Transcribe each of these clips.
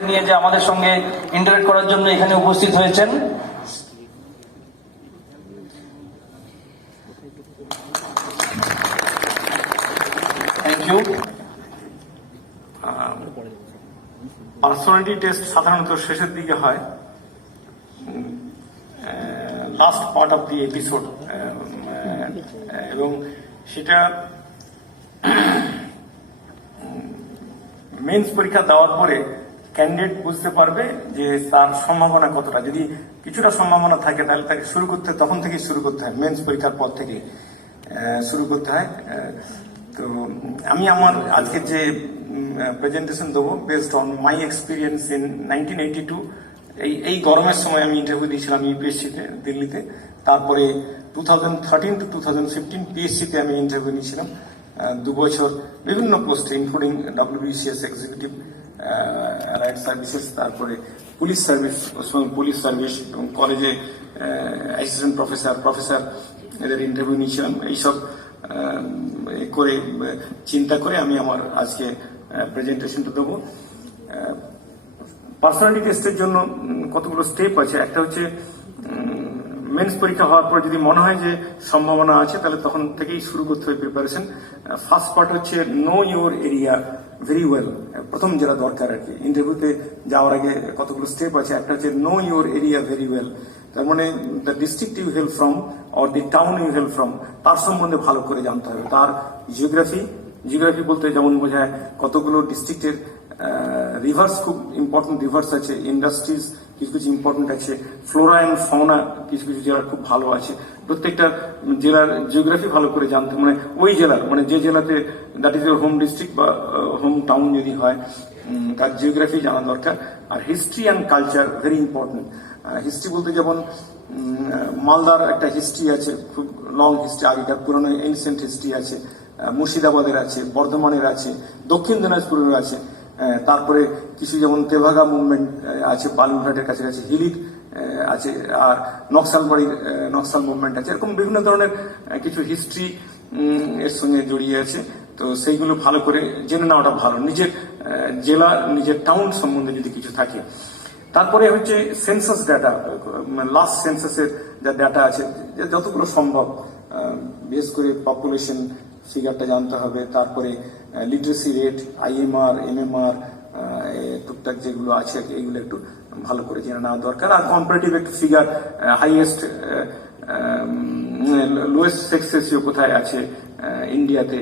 নিয়ে যে আমাদের সঙ্গে ইন্টারেক্ট করার জন্য এখানে উপস্থিত হয়েছেন। Thank you. পার্সোনালিটি টেস্ট সাধারণত শেষের দিকে হয়, last part of the episode, এবং সেটা মেন্স পরীক্ষা দেওয়ার পরে ক্যান্ডিডেট বুঝতে পারবে যে তার সম্ভাবনা কতটা। যদি কিছুটা সম্ভাবনা থাকে তাহলে তাকে তখন থেকেই শুরু করতে হয়, মেন্স পরীক্ষার পর থেকে শুরু করতে হয়। তো আমি আমার আজকে যে প্রেজেন্টেশন দেবো based on my experience in 1982, এই গরমের সময় আমি ইন্টারভিউ দিয়েছিলাম ইউপিএসসিতে দিল্লিতে। তারপরে 2013 to 2015 পিএসসিতে আমি ইন্টারভিউ নিয়েছিলাম 2 বছর বিভিন্ন পোস্টে, including WBCS executive right services, তারপরে পুলিশ সার্ভিস এবং কলেজে অ্যাসিস্ট্যান্ট প্রফেসর এদের ইন্টারভিউ নিয়েছিলাম। এইসব করে চিন্তা করে আমি আমার আজকে প্রেজেন্টেশনটা দেবো। পার্সোনালিটি টেস্টের জন্য কতগুলো স্টেপ আছে। একটা হচ্ছে মেন্স পরীক্ষা হওয়ার পর যদি মনে হয় যে সম্ভাবনা আছে তাহলে তখন থেকেই শুরু করতে হবে প্রিপারেশন। ফার্স্ট পার্ট হচ্ছে know your area very well. প্রথম যেটা দরকার আর কি ইন্টারভিউতে যাওয়ার আগে কতগুলো স্টেপ আছে। একটা হচ্ছে know your area very well, তার মানে the district you hail from or the town you hail from, তার সম্বন্ধে ভালো করে জানতে হবে। তার জিওগ্রাফি বলতে যেমন বোঝায় কতগুলো ডিস্ট্রিক্টের রিভার্স, খুব ইম্পর্টেন্ট রিভার্স আছে, ইন্ডাস্ট্রিজ কিছু কিছু ইম্পর্টেন্ট আছে, ফ্লোরা অ্যান্ড ফাউনা কিছু কিছু জেলার খুব ভালো আছে। প্রত্যেকটা জেলার জিওগ্রাফি ভালো করে জানতে, মানে ওই জেলার, মানে যে জেলাতে that is your home district বা হোম টাউন যদি হয় তার জিওগ্রাফি জানা দরকার। আর history and culture very important. History বলতে যেমন মালদার একটা হিস্ট্রি আছে, খুব লং হিস্ট্রি, আগেকার পুরনো এনসেন্ট হিস্ট্রি আছে, মুর্শিদাবাদের আছে, বর্ধমানের আছে, দক্ষিণ দিনাজপুরের আছে। তারপরে কিছু যেমন তেভাগা মুভমেন্ট আছে বালুরঘাটের কাছাকাছি, হিলির আছে, আর নকশাল মুভমেন্ট আছে। এরকম বিভিন্ন ধরনের কিছু হিস্ট্রি এর সঙ্গে জড়িয়ে আছে। তো সেইগুলো ভালো করে জেনে নেওয়াটা ভালো, নিজের জেলা নিজের টাউন সম্বন্ধে যদি কিছু থাকে। তারপরে হচ্ছে সেন্সাস ডাটা, লাস্ট সেন্সাসের যা ডাটা আছে যতগুলো সম্ভব, বিশেষ করে পপুলেশন ফিগারটা জানতে হবে। তারপরে লিটারেসি রেট, IMR, MMR, টুকটাক যেগুলো আছে এইগুলো একটু ভালো করে জেনে নেওয়া দরকার। আর কম্পারেটিভ একটু figure, highest lowest sex ratio কোথায় আছে ইন্ডিয়াতে,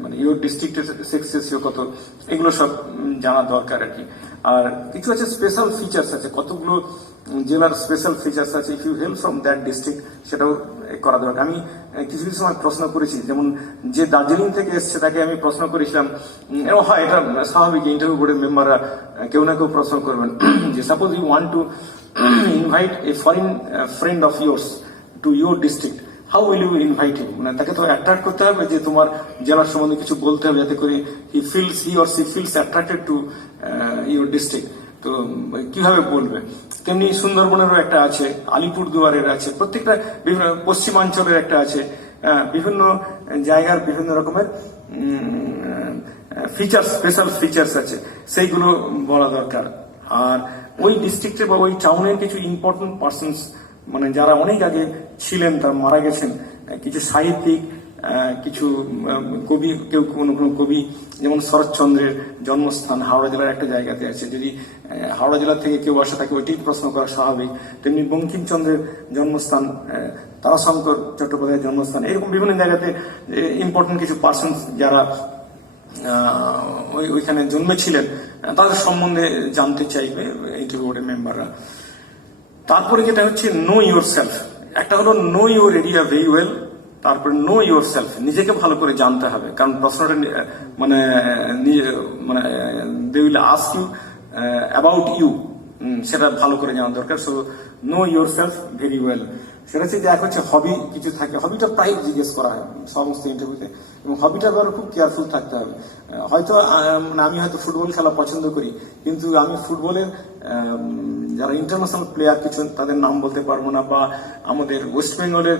মানে ইউর ডিস্ট্রিক্টের সেক্স রেশিও কত, এগুলো সব জানা দরকার আর কি। আর কিছু আছে স্পেশাল ফিচার্স আছে, কতগুলো জেলার স্পেশাল ফিচার্স আছে, if you hail from that district সেটাও করা দরকার। আমি কিছু কিছু সময় প্রশ্ন করেছি, যেমন যে দার্জিলিং থেকে এসছে তাকে আমি প্রশ্ন করেছিলাম, হয় এটা স্বাভাবিক, ইন্টারভিউ বোর্ডের মেম্বাররা কেউ না কেউ প্রশ্ন করবেন, যে suppose you want to invite a foreign friend of yours to your district, how will you invite him? মানে তাকে তো অ্যাট্রাক্ট করতে হবে যে তোমার জেলার সম্বন্ধে কিছু বলতে হবে, যাতে করে he or she feels attracted to your district. তো কিভাবে বলবে? তেমনি সুন্দরবনেরও একটা আছে, আলিপুরদুয়ারের আছে, প্রত্যেকটা পশ্চিমাঞ্চলের একটা আছে, বিভিন্ন জায়গার বিভিন্ন রকমের ফিচার্স, স্পেশাল ফিচার্স আছে, সেইগুলো বলা দরকার। আর ওই ডিস্ট্রিক্টে বা ওই টাউনের কিছু ইম্পর্টেন্ট পার্সনস, মানে যারা অনেক আগে ছিলেন, তারা মারা গেছেন, কিছু সাহিত্যিক, কিছু কবি, কেউ কোনো কোনো কবি, যেমন শরৎচন্দ্রের জন্মস্থান হাওড়া জেলার একটা জায়গাতে আছে, যদি হাওড়া জেলা থেকে কেউ আসে তাকে ওইটাই প্রশ্ন করা স্বাভাবিক। তেমনি বঙ্কিমচন্দ্রের জন্মস্থান, তারাশঙ্কর চট্টোপাধ্যায়ের জন্মস্থান, এরকম বিভিন্ন জায়গাতে ইম্পর্টেন্ট কিছু পার্সন যারা ওইখানে জন্মেছিলেন তাদের সম্বন্ধে জানতে চাইবে ইন্টারভিউ বোর্ডের মেম্বাররা। তারপরে যেটা হচ্ছে নো ইউর সেলফ, একটা হলো know your area very well, তারপরে নো ইউর সেলফ, নিজেকে ভালো করে জানতে হবে, কারণ প্রশ্নটা মানে they will ask you about you, সেটা ভালো করে জানা দরকার। So know yourself very well. সেটা হচ্ছে যে এক হচ্ছে হবি কিছু থাকে, হবিটা প্রায় জিজ্ঞেস করা হয় সমস্ত ইন্টারভিউতে, এবং হবিটার ব্যাপারে খুব কেয়ারফুল থাকতে হবে। হয়তো আমি হয়তো ফুটবল খেলা পছন্দ করি, কিন্তু আমি ফুটবলের যারা ইন্টারন্যাশনাল প্লেয়ার কিছু তাদের নাম বলতে পারবো না, বা আমাদের ওয়েস্ট বেঙ্গলের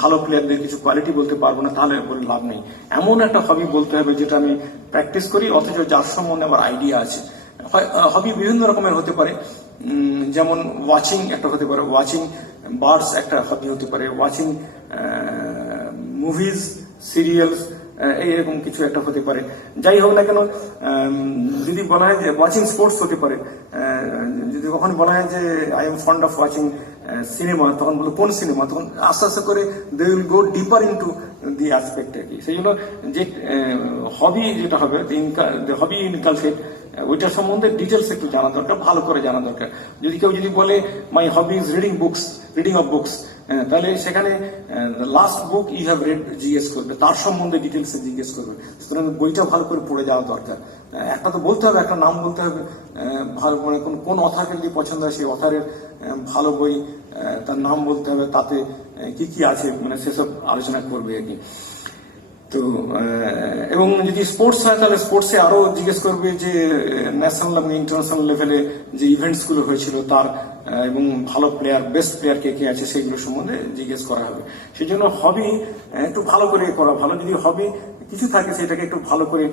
ভালো প্লেয়ারদের কিছু কোয়ালিটি বলতে পারবো না, তাহলে বলে লাভ নেই। এমন একটা হবি বলতে হবে যেটা আমি প্র্যাকটিস করি, অথচ যার সম্বন্ধে আমার আইডিয়া আছে। হবি বিভিন্ন রকমের হতে পারে, যেমন ওয়াচিং একটা হতে পারে, ওয়াচিং বার্ডস একটা হবি হতে পারে, ওয়াচিং মুভিজ, সিরিয়ালস, এইরকম কিছু একটা হতে পারে। যাই হোক না কেন, যদি বলা হয় যে ওয়াচিং স্পোর্টস হতে পারে, যদি কখন বলা হয় যে I am fond of watching cinema, তখন বলবো কোন সিনেমা, তখন আস্তে আস্তে করে they will go deeper into the aspect আর কি। সেই জন্য যে হবি যেটা হবে, হবি ইনকালকেট, ওইটার সম্বন্ধে ডিটেলস একটু জানা দরকার, ভালো করে জানা দরকার। যদি কেউ যদি বলে my hobby is reading of books, তাহলে সেখানে last book you have read জিজ্ঞেস করবে, তার সম্বন্ধে ডিটেলসে জিজ্ঞেস করবে। সুতরাং বইটা ভালো করে পড়ে যাওয়া দরকার। একটা তো বলতে হবে, একটা নাম বলতে হবে, ভালো মানে কোন অথারকে যদি পছন্দ হয় সেই অথারের ভালো বই, তার নাম বলতে হবে, তাতে কি কি আছে মানে সেসব আলোচনা করবে আর কি। তো এবং যদি স্পোর্টস হয় তাহলে স্পোর্টসে আরো জিজ্ঞেস করবে যে ন্যাশনাল এবং ইন্টারন্যাশনাল লেভেলে যে ইভেন্টস গুলো হয়েছিল তার, এবং ভালো প্লেয়ার, বেস্ট প্লেয়ার কে কে আছে সেগুলো সম্বন্ধে জিজ্ঞেস করা হবে। সেই জন্য হবি একটু ভালো করে করা ভালো। যদি হবি কিছু থাকে সেটাকে একটু ভালো করে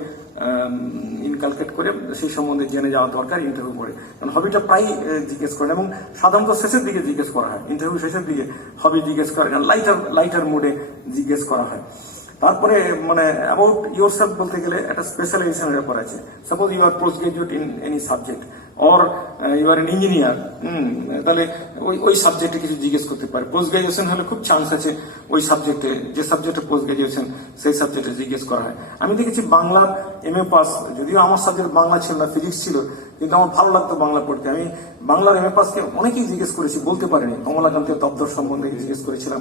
ইনকালকেট করে সেই সম্বন্ধে জেনে যাওয়া দরকার ইন্টারভিউ করে। কারণ হবিটা প্রায় জিজ্ঞেস করেন এবং সাধারণত শেষের দিকে জিজ্ঞেস করা হয়, ইন্টারভিউ শেষের দিকে হবি জিজ্ঞেস করা, কারণ লাইটার মোডে জিজ্ঞেস করা হয়। তারপরে মানে অ্যাবাউট ইয়োরসেলফ বলতে গেলে একটা স্পেশালাইজেশনের ব্যাপার আছে। Suppose you are post graduate in any subject or you are an engineer, তাহলে ওই সাবজেক্টে কিছু জিজ্ঞেস করতে পারে। পোস্ট গ্রাজুয়েশন হলে খুব চান্স আছে ওই সাবজেক্টে, যে সাবজেক্টে পোস্ট গ্রাজুয়েশন সেই সাবজেক্টে জিজ্ঞেস করা হয়। আমি দেখেছি বাংলার MA পাস, যদিও আমার সাবজেক্ট বাংলা ছিল না, ফিজিক্স ছিল, কিন্তু আমার ভালো লাগতো বাংলা পড়তে। আমি বাংলার MA পাসকে অনেকেই জিজ্ঞেস করেছি, বলতে পারিনি। কমলাকান্তের দপ্তর সম্বন্ধে জিজ্ঞেস করেছিলাম,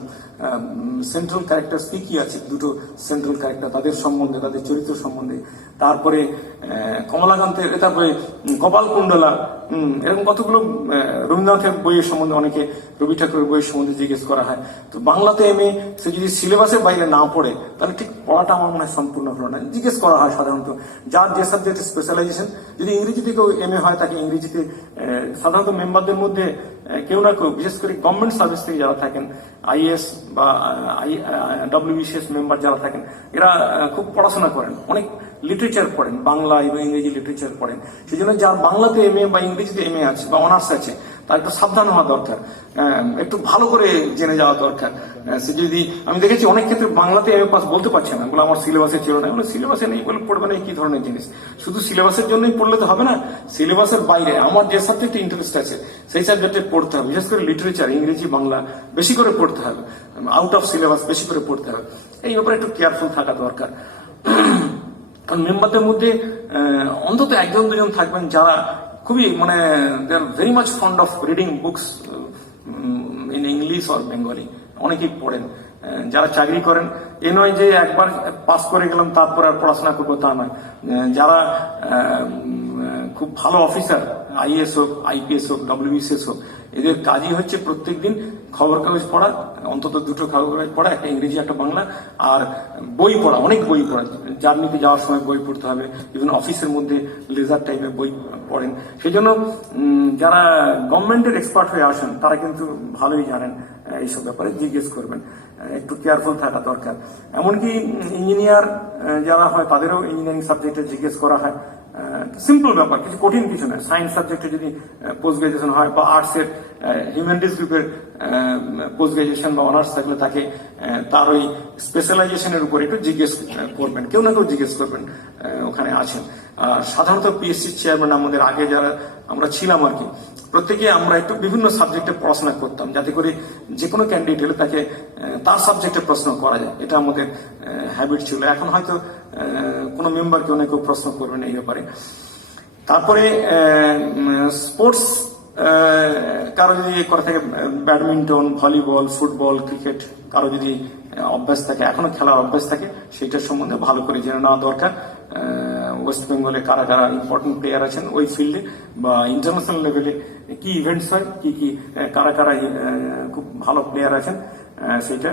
সেন্ট্রাল ক্যারেক্টার কি কি আছে, দুটো সেন্ট্রাল ক্যারেক্টার, তাদের সম্বন্ধে, তাদের চরিত্র সম্বন্ধে। তারপরে কমলাকান্তের, তারপরে কপাল কুণ্ডলা, এরকম কতগুলো রবীন্দ্রনাথের বইয়ের সম্বন্ধে, অনেকে রবি ঠাকুরের বইয়ের সম্বন্ধে জিজ্ঞেস করা হয়। তো বাংলাতে MA সে যদি সিলেবাসের বাইরে না পড়ে তাহলে ঠিক পড়াটা আমার মনে হয় সম্পূর্ণ হলো না। জিজ্ঞেস করা হয় সাধারণত যার যে সাবজেক্টে স্পেশালাইজেশন। যদি ইংরেজিতে কেউ MA হয় তাকে ইংরেজিতে, সাধারণত মেম্বারদের মধ্যে কেউ না কেউ, বিশেষ করে গভর্নমেন্ট সার্ভিস থেকে যারা থাকেন, IAS বা WBCS মেম্বার যারা থাকেন, এরা খুব পড়াশোনা করেন, অনেক লিটারেচার পড়েন, বাংলা এবং ইংরেজি লিটারেচার পড়েন। সেই জন্য যার বাংলাতে MA বা ইংরেজিতে MA আছে বা অনার্স আছে তার একটু সাবধান হওয়া দরকার, একটু ভালো করে জেনে যাওয়া দরকার। সে যদি, আমি দেখেছি অনেক ক্ষেত্রে বাংলাতে MA পাস বলতে পারছে না, বলে আমার সিলেবাসে ছিল না। বলে সিলেবাসে নেই বলে পড়বে না, কি ধরনের জিনিস? শুধু সিলেবাসের জন্যই পড়লে তো হবে না, সিলেবাসের বাইরে আমার যে সাবজেক্টে ইন্টারেস্ট আছে সেই সাবজেক্টে পড়তে হবে। বিশেষ করে লিটারেচার, ইংরেজি, বাংলা বেশি করে পড়তে হবে, আউট অফ সিলেবাস বেশি করে পড়তে হবে। এই ব্যাপারে একটু কেয়ারফুল থাকা দরকার। কারণ মেম্বারদের মধ্যে অন্তত একজন দুজন থাকবেন যারা খুবই মানে they are very much fond of reading books in English or Bengali, অনেকেই পড়েন। যারা চাকরি করেন, এ নয় যে একবার পাস করে গেলাম তারপর আর পড়াশোনা করবো, তা নয়। যারা খুব ভালো অফিসার, IAS হোক, IPS হোক, WBCS হোক, এদের কাজই হচ্ছে প্রত্যেকদিন খবর কাগজ পড়া, অন্তত দুটো খবর কাগজ পড়া, একটা ইংরেজি একটা বাংলা, আর বই পড়া, অনেক বই পড়া। জার্নিতে যাওয়ার সময় বই পড়তে হবে, ইভেন অফিসের মধ্যে লেজার টাইমে বই পড়েন। সেই জন্য যারা গভর্নমেন্টের এক্সপার্ট হয়ে আসেন তারা কিন্তু ভালোই জানেন এইসব ব্যাপারে, জিজ্ঞেস করবেন, একটু কেয়ারফুল থাকা দরকার। এমনকি ইঞ্জিনিয়ার যারা হয় তাদেরও ইঞ্জিনিয়ারিং সাবজেক্টে জিজ্ঞেস করা হয়। সিম্পল ব্যাপার, কিছু কঠিন কিছু নয়। সায়েন্স সাবজেক্টে যদি পোস্ট গ্রাজুয়েশন হয়, বা আর্টসের হিউম্যানিটিস গ্রুপের পোস্ট গ্রাজুয়েশন বা অনার্স থাকলে তাকে তার ওই স্পেশালাইজেশনের উপর একটু জিজ্ঞেস করবেন, কেউ না কেউ জিজ্ঞেস করবেন, ওখানে আছেন। আর সাধারণত PSC চেয়ারম্যান আমাদের আগে যারা আমরা ছিলাম আর কি, প্রত্যেকে আমরা একটু বিভিন্ন সাবজেক্টে পড়াশোনা করতাম, যাতে করে যে কোনো ক্যান্ডিডেট হলে তাকে তার সাবজেক্টে প্রশ্ন করা যায়। এটা আমাদের হ্যাবিট ছিল। এখন হয়তো কোনো মেম্বার কেউ না কেউ প্রশ্ন করবেন এই ব্যাপারে। তারপরে স্পোর্টস কারো যদি করে থাকে, ব্যাডমিন্টন, ভলিবল, ফুটবল, ক্রিকেট, কারো যদি অভ্যাস থাকে, এখনো খেলার অভ্যাস থাকে, সেটার সম্বন্ধে ভালো করে জেনে নেওয়া দরকার। ওয়েস্ট বেঙ্গলে কারা কারা ইম্পর্টেন্ট প্লেয়ার আছেন ওই ফিল্ডে, বা ইন্টারন্যাশনাল লেভেলে কি ইভেন্টস হয়, কি কি কারা কারা খুব ভালো প্লেয়ার আছেন, সেটা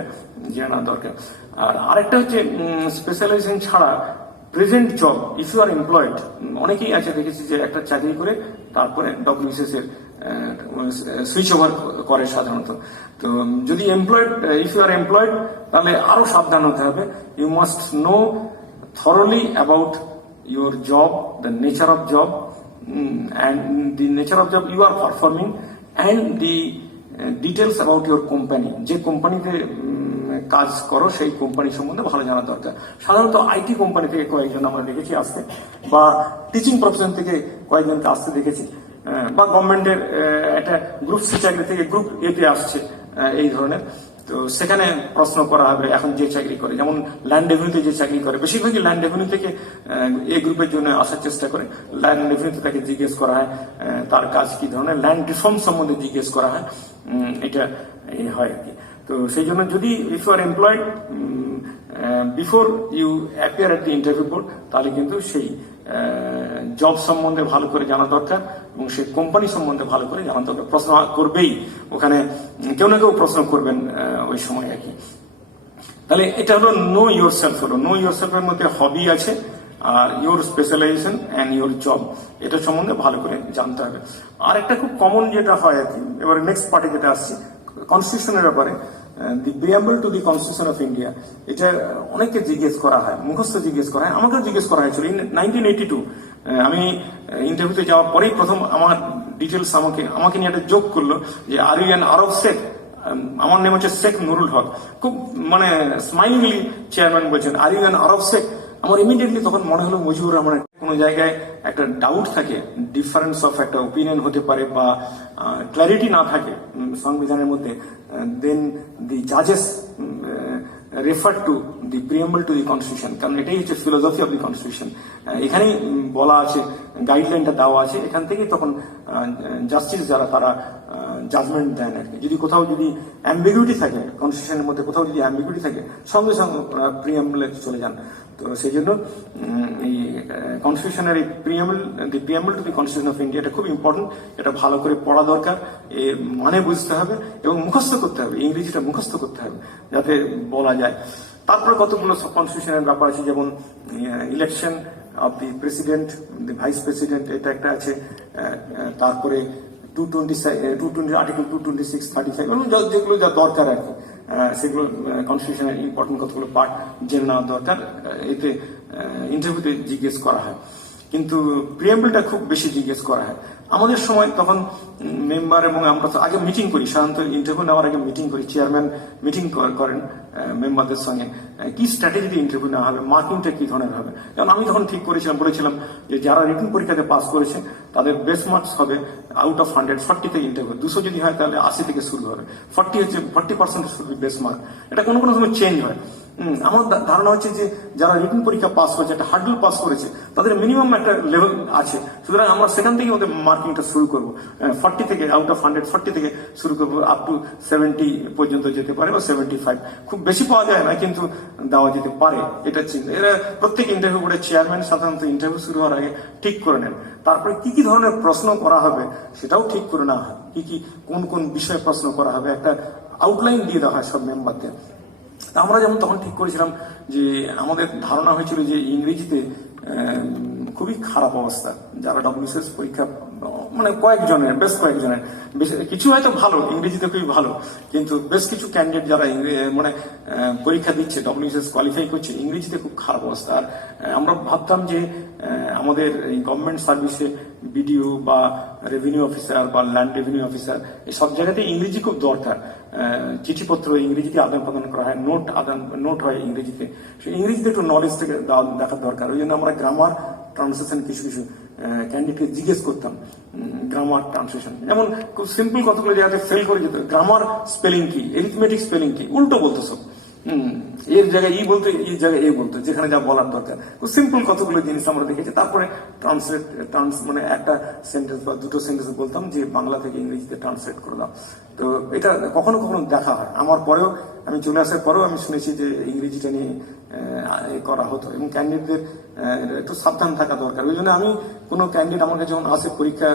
জেনে নেওয়া দরকার। আর আরেকটা হচ্ছে স্পেশালাইজেশন ছাড়া present job, if you are employed, অনেকেই আছে দেখেছি যে একটা চাকরি করে তারপরে WBCS এর সুইচ ওভার করে সাধারণত। তো যদি ইফ ইউ আর এমপ্লয়েড তাহলে আরো সাবধান হতে হবে। You must know thoroughly about your job, the nature of job, and the nature of job you are performing and the details about your company, যে কোম্পানিতে কাজ করো সেই কোম্পানি সম্বন্ধে ভালো জানা দরকার। সাধারণত আইটি কোম্পানি থেকে কয়েকজন আমরা দেখেছি আসতে, বা টিচিং প্রফেশন থেকে কয়েকজনকে আসতে দেখেছি, বা গভর্নমেন্টের একটা গ্রুপ সি চাকরি থেকে গ্রুপ এতে আসছে এই ধরনের। তো সেখানে প্রশ্ন করা হবে এখন যে চাকরি করে, যেমন ল্যান্ড রেভিনিউতে যে চাকরি করে বেশিরভাগই ল্যান্ড রেভিনিউ থেকে এই গ্রুপের জন্য আসার চেষ্টা করে। ল্যান্ড রেভিনিউতে তাকে জিজ্ঞেস করা হয় তার কাজ কি ধরনের, ল্যান্ড রিফর্ম সম্বন্ধে জিজ্ঞেস করা হয়, এটা হয় আর কি। তো সেই জন্য যদি if you are employed before you appear at the interview board, তাহলে কিন্তু সেই জব সম্বন্ধে ভালো করে জানা দরকার এবং সেই কোম্পানি সম্বন্ধে ভালো করে জানা দরকার। প্রশ্ন করবেই ওখানে, কেউ না কেউ প্রশ্ন করবেন ওই সময় আর কি। তাহলে এটা হলো নো ইয়োর সেলফ। হলো নো ইয়োর সেলফের মধ্যে হবি আছে আর your specialization and your job, এটা সম্বন্ধে ভালো করে জানতে হবে। আর একটা খুব কমন যেটা হয় আর কি, এবার নেক্সট পার্টে যেটা আসছে কনস্টিটিউশনের ব্যাপারে, the preamble to the constitution of India, এটা অনেককে জিজ্ঞেস করা হয়, মুখস্থ জিজ্ঞেস করা হয়, আমাকেও জিজ্ঞেস করা হয়েছিল 1982। আমি ইন্টারভিউতে যাওয়ার পরেই প্রথম আমার ডিটেলস আমাকে নিয়ে একটা যোগ করলো যে আর ইউ অ্যান আরব শেখ। আমার নাম হচ্ছে শেখ নুরুল হক। খুব মানে স্মাইলিংলি চেয়ারম্যান বলছেন আর ইউ অ্যান আরব শেখ। আমার ইমিডিয়েটলি তখন মনে হলো মুজিবুর রহমান, কোনো জায়গায় একটা ডাউট থাকে, ডিফারেন্স অফ একটা ওপিনিয়ন হতে পারে বা ক্ল্যারিটি না থাকে সংবিধানের মধ্যে, দেন দি জাজেস refer to the preamble to the constitution, কারণ এটাই হচ্ছে ফিলোসফি অফ দি কনস্টিটিউশন। এখানেই বলা আছে, গাইডলাইনটা দেওয়া আছে, এখান থেকেই তখন জাস্টিস যারা তারা জাজমেন্ট দেন আর কি। যদি কোথাও যদি অ্যাম্বিগুইটি থাকে কনস্টিটিউশনের মধ্যে, কোথাও যদি অ্যাম্বিগুইটি থাকে, সঙ্গে সঙ্গে প্রিয়াম্বলে চলে যান। তো সেই জন্য এই কনস্টিটিউশনের এই preamble to the constitution of India এটা খুব ইম্পর্টেন্ট। এটা ভালো করে পড়া দরকার, এর মানে বুঝতে হবে এবং মুখস্থ করতে হবে, ইংরেজিটা মুখস্থ করতে হবে যাতে বলা যায়। তারপরে কতগুলো কনস্টিটিউশনের ব্যাপার আছে, যেমন election of the president, the vice president, এটা একটা আছে। তারপরে 220 আর্টিকেল 226, 35 যেগুলো যা দরকার আর কি, সেগুলো কনস্টিটিউশনের ইম্পর্টেন্ট কতগুলো পার্ট জেনে নেওয়া দরকার। এতে ইন্টারভিউতে জিজ্ঞেস করা হয়, কিন্তু প্রিয়াম্বলটা খুব বেশি জিজ্ঞেস করা হয়। আমাদের সময় তখন মেম্বার এবং আমরা তো আগে মিটিং করি, সাধারণত ইন্টারভিউ নেওয়ার আগে মিটিং করি, চেয়ারম্যান মিটিং করেন মেম্বারদের সঙ্গে, কি স্ট্র্যাটেজি ইন্টারভিউ নেওয়া হবে, মার্কিংটা কি ধরনের হবে। যেমন আমি তখন ঠিক বলেছিলাম যে যারা রিটেন পরীক্ষাতে পাস করেছে তাদের বেস্ট মার্কস হবে আউট অফ 100 40 থেকে ইন্টারভিউ, 200 যদি হয় তাহলে 80 থেকে শুরু হবে, 40% শুড বি বেস্ট মার্ক। এটা কোনো কোনো সময় চেঞ্জ হয়। আমার ধারণা হচ্ছে যে যারা রিটেন পরীক্ষা পাস করেছে, একটা হার্ডল পাস করেছে, তাদের মিনিমাম একটা লেভেল আছে, সুতরাং আমরা সেখান থেকে ওদের মার্কিংটা শুরু করবো। 40 থেকে আউট অফ 100 40 থেকে শুরু করবো, আপ টু 70 পর্যন্ত যেতে পারে বা 75। খুব বেশি পাওয়া যায় না, কিন্তু দেওয়া যেতে পারে, এটা চিন্তা। এরা প্রত্যেক ইন্টারভিউ বোর্ডের চেয়ারম্যান সাধারণত ইন্টারভিউ শুরু হওয়ার আগে ঠিক করে নেন। তারপরে কি কি ধরনের প্রশ্ন করা হবে সেটাও ঠিক করে নেওয়া হয়, কি কোন কোন বিষয়ে প্রশ্ন করা হবে, একটা আউটলাইন দিয়ে দেওয়া হয় সব মেম্বারদের। আমরা যেমন তখন ঠিক করেছিলাম যে আমাদের ধারণা হয়েছিল যে ইংরেজিতে খুবই খারাপ অবস্থা, যারা ডব্লিউবিসিএস পরীক্ষা মানে বেশ কয়েকজনের, কিছু হয়তো ভালো ইংরেজিতে খুবই ভালো, কিন্তু বেশ কিছু ক্যান্ডিডেট যারা মানে পরীক্ষা দিচ্ছে ডব্লিউবিসিএস কোয়ালিফাই করছে, ইংরেজিতে খুব খারাপ অবস্থা। আর আমরা ভাবতাম যে আমাদের এই গভর্নমেন্ট সার্ভিসে বিডিও বা রেভিনিউ অফিসার বা ল্যান্ড রেভিনিউ অফিসার এই সব জায়গাতে ইংরেজি খুব দরকার। চিঠিপত্র ইংরেজিতে আদান প্রদান করা হয়, নোট হয় ইংরেজিতে, সেই ইংরেজিতে একটু নলেজ থেকে দেখার দরকার। ওই জন্য আমরা গ্রামার ট্রান্সলেশন কিছু ক্যান্ডিডেটকে জিজ্ঞেস করতাম, গ্রামার ট্রান্সলেশন। যেমন খুব সিম্পল কতগুলো জায়গাতে ফেল করে যেত, গ্রামার স্পেলিং কি, এরিথমেটিক স্পেলিং কি, উল্টো বলতো সব। এর জায়গায় ই বলতো, এই জায়গায় এ বলতো, যেখানে যা বলার দরকার। সিম্পল কতগুলো জিনিস আমরা দেখেছি। তারপরে মানে একটা সেন্টেন্স বা দুটো সেন্টেন্স বলতাম যে বাংলা থেকে ইংরেজিতে ট্রান্সলেট করে দাও। তো এটা কখনো কখনো দেখা হয়। আমার পরেও, আমি চলে আসার পরেও আমি শুনেছি যে ইংরেজিটা নিয়ে করা হতো, এবং ক্যান্ডিডেটদের একটু সাবধান থাকা দরকার। ওই জন্য আমি কোনো ক্যান্ডিডেট আমার কাছে যখন আসে পরীক্ষা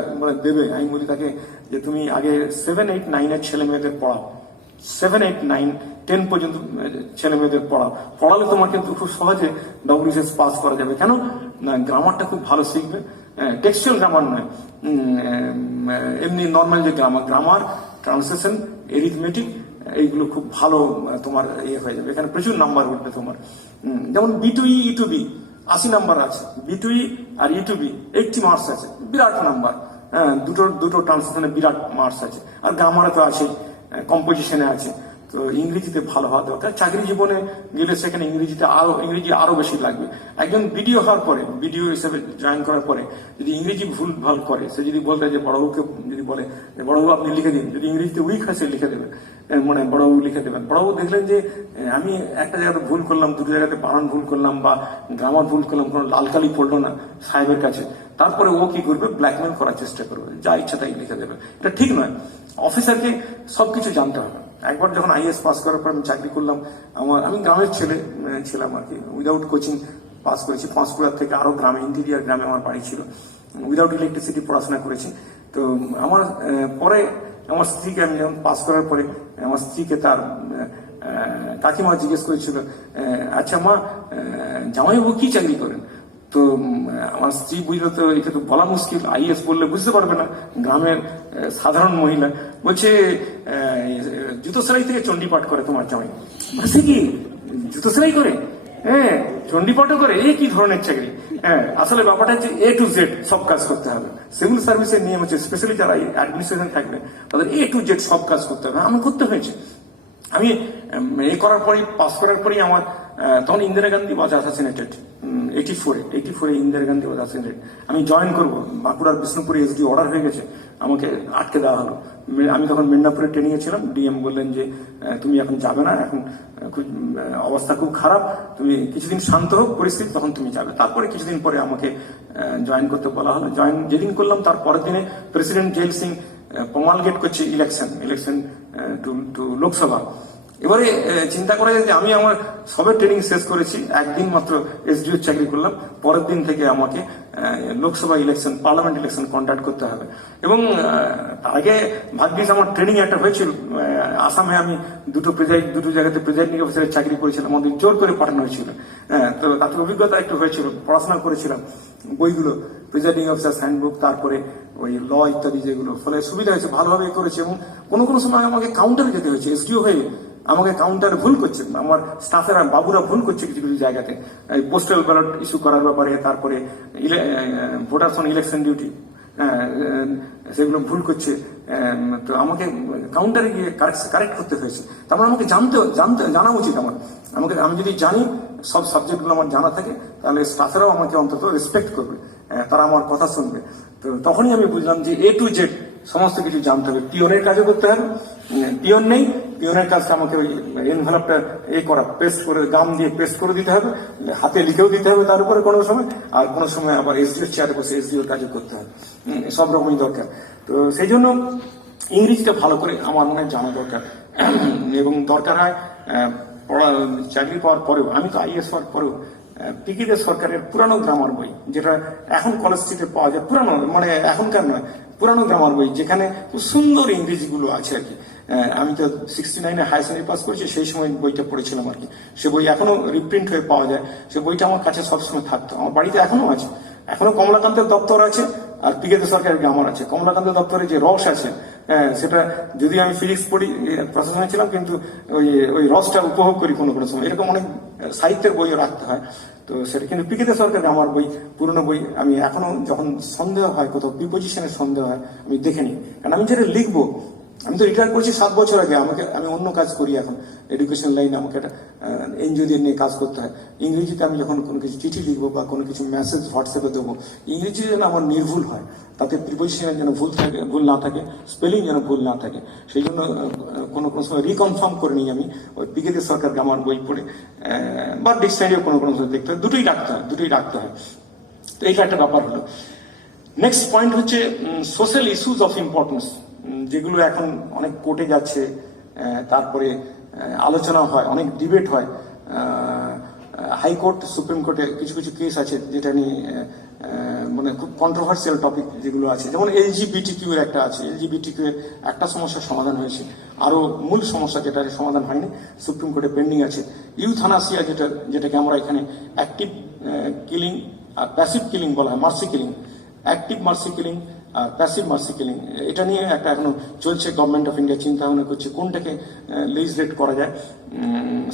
দেবে, আমি বলি তাকে যে তুমি আগে 7, 8, 9 এর ছেলে মেয়েদের পড়াও, 7, 8, 9, 10 পর্যন্ত ছেলে মেয়েদের পড়ালে তোমার কিন্তু খুব সহজে ডব্লিউবিসিএস পাস করা যাবে। কেন না, গ্রামারটা খুব ভালো শিখবে, টেক্সচুয়াল গ্রামার নয়, এমনি নর্মাল যে গ্রামার ট্রান্সলেশন, এরিথমেটিক, এইগুলো খুব ভালো তোমার হয়ে যাবে। এখানে প্রচুর নাম্বার উঠবে তোমার। যেমন B to E, E to B, 80 number আছে, B2E আর E2B 80 মার্কস আছে, বিরাট নাম্বার। হ্যাঁ, দুটো ট্রান্সলেশনে বিরাট মার্কস আছে। আর গ্রামারে তো আছেই, কম্পোজিশনে আছে। তো ইংরেজিতে ভালো হওয়া দরকার। চাকরি জীবনে গেলে সেখানে ইংরেজি আরো বেশি লাগবে। একজন বিডিও হওয়ার পরে, বিডিও হিসেবে জয়েন করার পরে যদি ইংরেজি ভুল ভাল করে, সে যদি বলতে যে বড়বাবুকে যদি বলে বড়বাবু আপনি লিখে দিন, যদি ইংরেজিতে উইক হয় সে লিখে দেবে, মানে বড়বাবু লিখে দেবেন। বড়বাবু দেখলেন যে আমি একটা জায়গাতে ভুল করলাম, দুটো জায়গাতে বানান ভুল করলাম বা গ্রামার ভুল করলাম, কোনো লালকালি পড়লো না সাহেবের কাছে, তারপরে ও কি করবে, ব্ল্যাকমেল করার চেষ্টা করবে, যা ইচ্ছা তাই লিখে দেবে। এটা ঠিক নয়। অফিসারকে সবকিছু জানতে হবে। একবার যখন আইএস পাস করার পর আমি চাকরি করলাম, আমি গ্রামের ছেলে ছিলাম আর কি, উইদাউট কোচিং পাস করেছি। পাঁশকুড়ার থেকে আরো গ্রামে, ইন্টিরিয়ার গ্রামে আমার বাড়ি ছিল, উইদাউট ইলেকট্রিসিটি পড়াশোনা করেছি। তো আমার পরে আমার স্ত্রীকে, আমি যখন পাস করার পরে আমার স্ত্রীকে তার কাকিমা জিজ্ঞেস করেছিল, আচ্ছা মা, জামাইবাবু কি চাকরি করেন? তো আমার স্ত্রী বুঝলো, তো এটা তো বলা মুশকিল, আইএস বললে বুঝতে পারবে না, গ্রামের সাধারণ মহিলা। বলছে জুতো সেলাই থেকে চণ্ডীপাঠ করে তোমার জামাই। বলছে কি জুতো সেলাই করে? হ্যাঁ, চণ্ডীপাঠও করে। এ কি ধরনের চাকরি? হ্যাঁ, আসলে ব্যাপারটা হচ্ছে A to Z সব কাজ করতে হবে। সিভিল সার্ভিসের নিয়ম হচ্ছে, স্পেশালি যারা অ্যাডমিনিস্ট্রেশন থাকবে তাদের A to Z সব কাজ করতে হবে। আমি করতে হয়েছে। আমি করার পরেই, পাস করার পরেই আমার তখন ইন্দিরা গান্ধী ওয়াজ অ্যাসাসিনেটেড, 84 ইন্দিরা গান্ধী ওয়াজ অ্যাসাসিনেটেড। আমি জয়েন করবো, বাঁকুড়ার বিষ্ণুপুরে এসডি অর্ডার হয়ে গেছে, আমাকে আটকে দেওয়া হলো। আমি তখন মেদিনীপুরে ট্রেনিং এ ছিলাম। ডিএম বললেন যে তুমি এখন যাবে না, এখন অবস্থা খুব খারাপ, তুমি কিছুদিন শান্ত হোক পরিস্থিতি, তখন তুমি যাবে। তারপরে কিছুদিন পরে আমাকে জয়েন করতে বলা হলো। জয়েন যেদিন করলাম তার পরের দিনে প্রেসিডেন্ট জেল সিং প্রমালগেট করছে ইলেকশন টু লোকসভা। এবারে চিন্তা করা যায় যে আমি আমার সবে ট্রেনিং শেষ করেছি, একদিন মাত্র এসডিও চাকরি করলাম, পরের দিন থেকে আমাকে Lok Sabha election, parliament election conduct করতে হবে। এবং তার আগে ভাগ্যিস আমার ট্রেনিং একটা হয়েছিল, আসামে আমি দুটো জায়গাতে প্রেজাইডিং অফিসারের চাকরি করেছিলাম, আমাদের জোর করে পাঠানো হয়েছিল। তো তাতে অভিজ্ঞতা একটু হয়েছিল, পড়াশোনা করেছিলাম বইগুলো, প্রেজাইডিং অফিসার হ্যান্ডবুক, তারপরে ওই ল ইত্যাদি, যেগুলো ফলে সুবিধা হয়েছে, ভালোভাবে করেছে। এবং কোনো সময় আমাকে কাউন্টারে যেতে হয়েছে, এসডিও হয়ে আমাকে কাউন্টারে ভুল করছে, আমার স্টাফেরা বাবুরা ভুল করছে কিছু কিছু জায়গাতে, পোস্টাল ব্যালট ইস্যু করার ব্যাপারে, তারপরে ভোটার অন ইলেকশন ডিউটি, সেগুলো ভুল করছে। তো আমাকে কাউন্টারে গিয়ে কারেক্ট করতে হয়েছে। তারপর আমাকে জানা উচিত আমি যদি জানি, সব সাবজেক্টগুলো আমার জানা থাকে, তাহলে স্টাফেরাও আমাকে অন্তত রেসপেক্ট করবে, তারা আমার কথা শুনবে। তো তখনই আমি বুঝলাম যে A to Z সমস্ত কিছু জানতে হবে। পিওনের কাজও করতে হবে, পিওন নেই, পিওনের কাজটা আমাকে ওই এনভেলপটা পেস্ট করে, গাম দিয়ে পেস্ট করে দিতে হবে, হাতে লিখেও দিতে হবে তার উপরে কোনো সময়, আর কোনো সময় আবার এসডিওর চেয়ারে বসে এসডিওর কাজও করতে হবে। সব রকমই দরকার। তো সেই জন্য ইংরেজিটা ভালো করে আমার মনে হয় জানা দরকার। এবং দরকার হয় চাকরি পাওয়ার পরেও, আমি তো আইএস হওয়ার পরেও পিকিদের সরকারের পুরানো গ্রামার বই, যেটা এখন কলেজ স্ট্রিটে পাওয়া যায়, পুরানো মানে এখনকার নয়, পুরানো গ্রামার বই, যেখানে খুব সুন্দর ইংরেজিগুলো আছে আর কি। আমি তো 69-এ হায়ার সেকেন্ডারি পাস করেছি, সেই সময় বইটা পড়েছিলাম আর কি। সে বই এখনো রিপ্রিন্ট হয়ে পাওয়া যায়, সে বইটা আমার কাছে সবসময় থাকতো, আমার বাড়িতে এখনো আছে। এখনো কমলাকান্তের দপ্তর আছে আর পিকেদের সরকারের গ্রামার আছে। কমলাকান্ত দপ্তরে যে রস আছে, সেটা যদি আমি ফিজিক্স পড়ি, প্রশাসনে ছিলাম, কিন্তু ওই রসটা উপভোগ করি কোনো সময়। এরকম অনেক সাহিত্যের বইও রাখতে হয়। তো সেটা কিন্তু পিকেদের সরকারের আমার বই, পুরনো বই, আমি এখনো যখন সন্দেহ হয়, কোথাও প্রিপোজিশনের সন্দেহ হয়, আমি দেখে নিই। কারণ আমি যেটা লিখবো, আমি তো রিটায়ার করছি 7 বছর আগে, আমি অন্য কাজ করি এখন, এডুকেশন লাইনে আমাকে একটা এনজিও দিয়ে নিয়ে কাজ করতে হয়। ইংরেজিতে আমি যখন কোনো কিছু চিঠি লিখবো বা কোনো কিছু মেসেজ হোয়াটসঅ্যাপে দেবো, ইংরেজি যেন আমার নির্ভুল হয়, তাতে প্রিপোজিশনের যেন ভুল না থাকে, স্পেলিং যেন ভুল না থাকে। সেই জন্য কোনো সময় রিকনফার্ম করে নিই আমি, ওই পিকেদের সরকার গ্রামার বই পড়ে, বা ডিকশনারিও কোনো সময় দেখতে হয়, দুটোই রাখতে হয়। তো এইটা একটা ব্যাপার হলো। নেক্সট পয়েন্ট হচ্ছে সোশ্যাল ইস্যুস অফ ইম্পর্টেন্স, যেগুলো এখন অনেক কোর্টে যাচ্ছে, তারপরে আলোচনা হয়, অনেক ডিবেট হয়। হাইকোর্ট, সুপ্রিম কোর্টে কিছু কেস আছে যেটা নিয়ে মানে খুব কন্ট্রোভার্সিয়াল টপিক যেগুলো আছে, যেমন LGBTQ এর একটা আছে। LGBTQ এর একটা সমস্যার সমাধান হয়েছে, আরো মূল সমস্যা যেটা সমাধান হয়নি, সুপ্রিম কোর্টে পেন্ডিং আছে। ইউথানাসিয়া, যেটাকে আমরা এখানে অ্যাক্টিভ কিলিং আর প্যাসিভ কিলিং বলা হয়, mercy killing, active mercy killing আর প্যাসিভ মার্সি কিলিং, এটা নিয়ে একটা এখনো চলছে, গভর্নমেন্ট অফ ইন্ডিয়া চিন্তা ভাবনা করছে কোনটাকে লেজিসলেট করা যায়।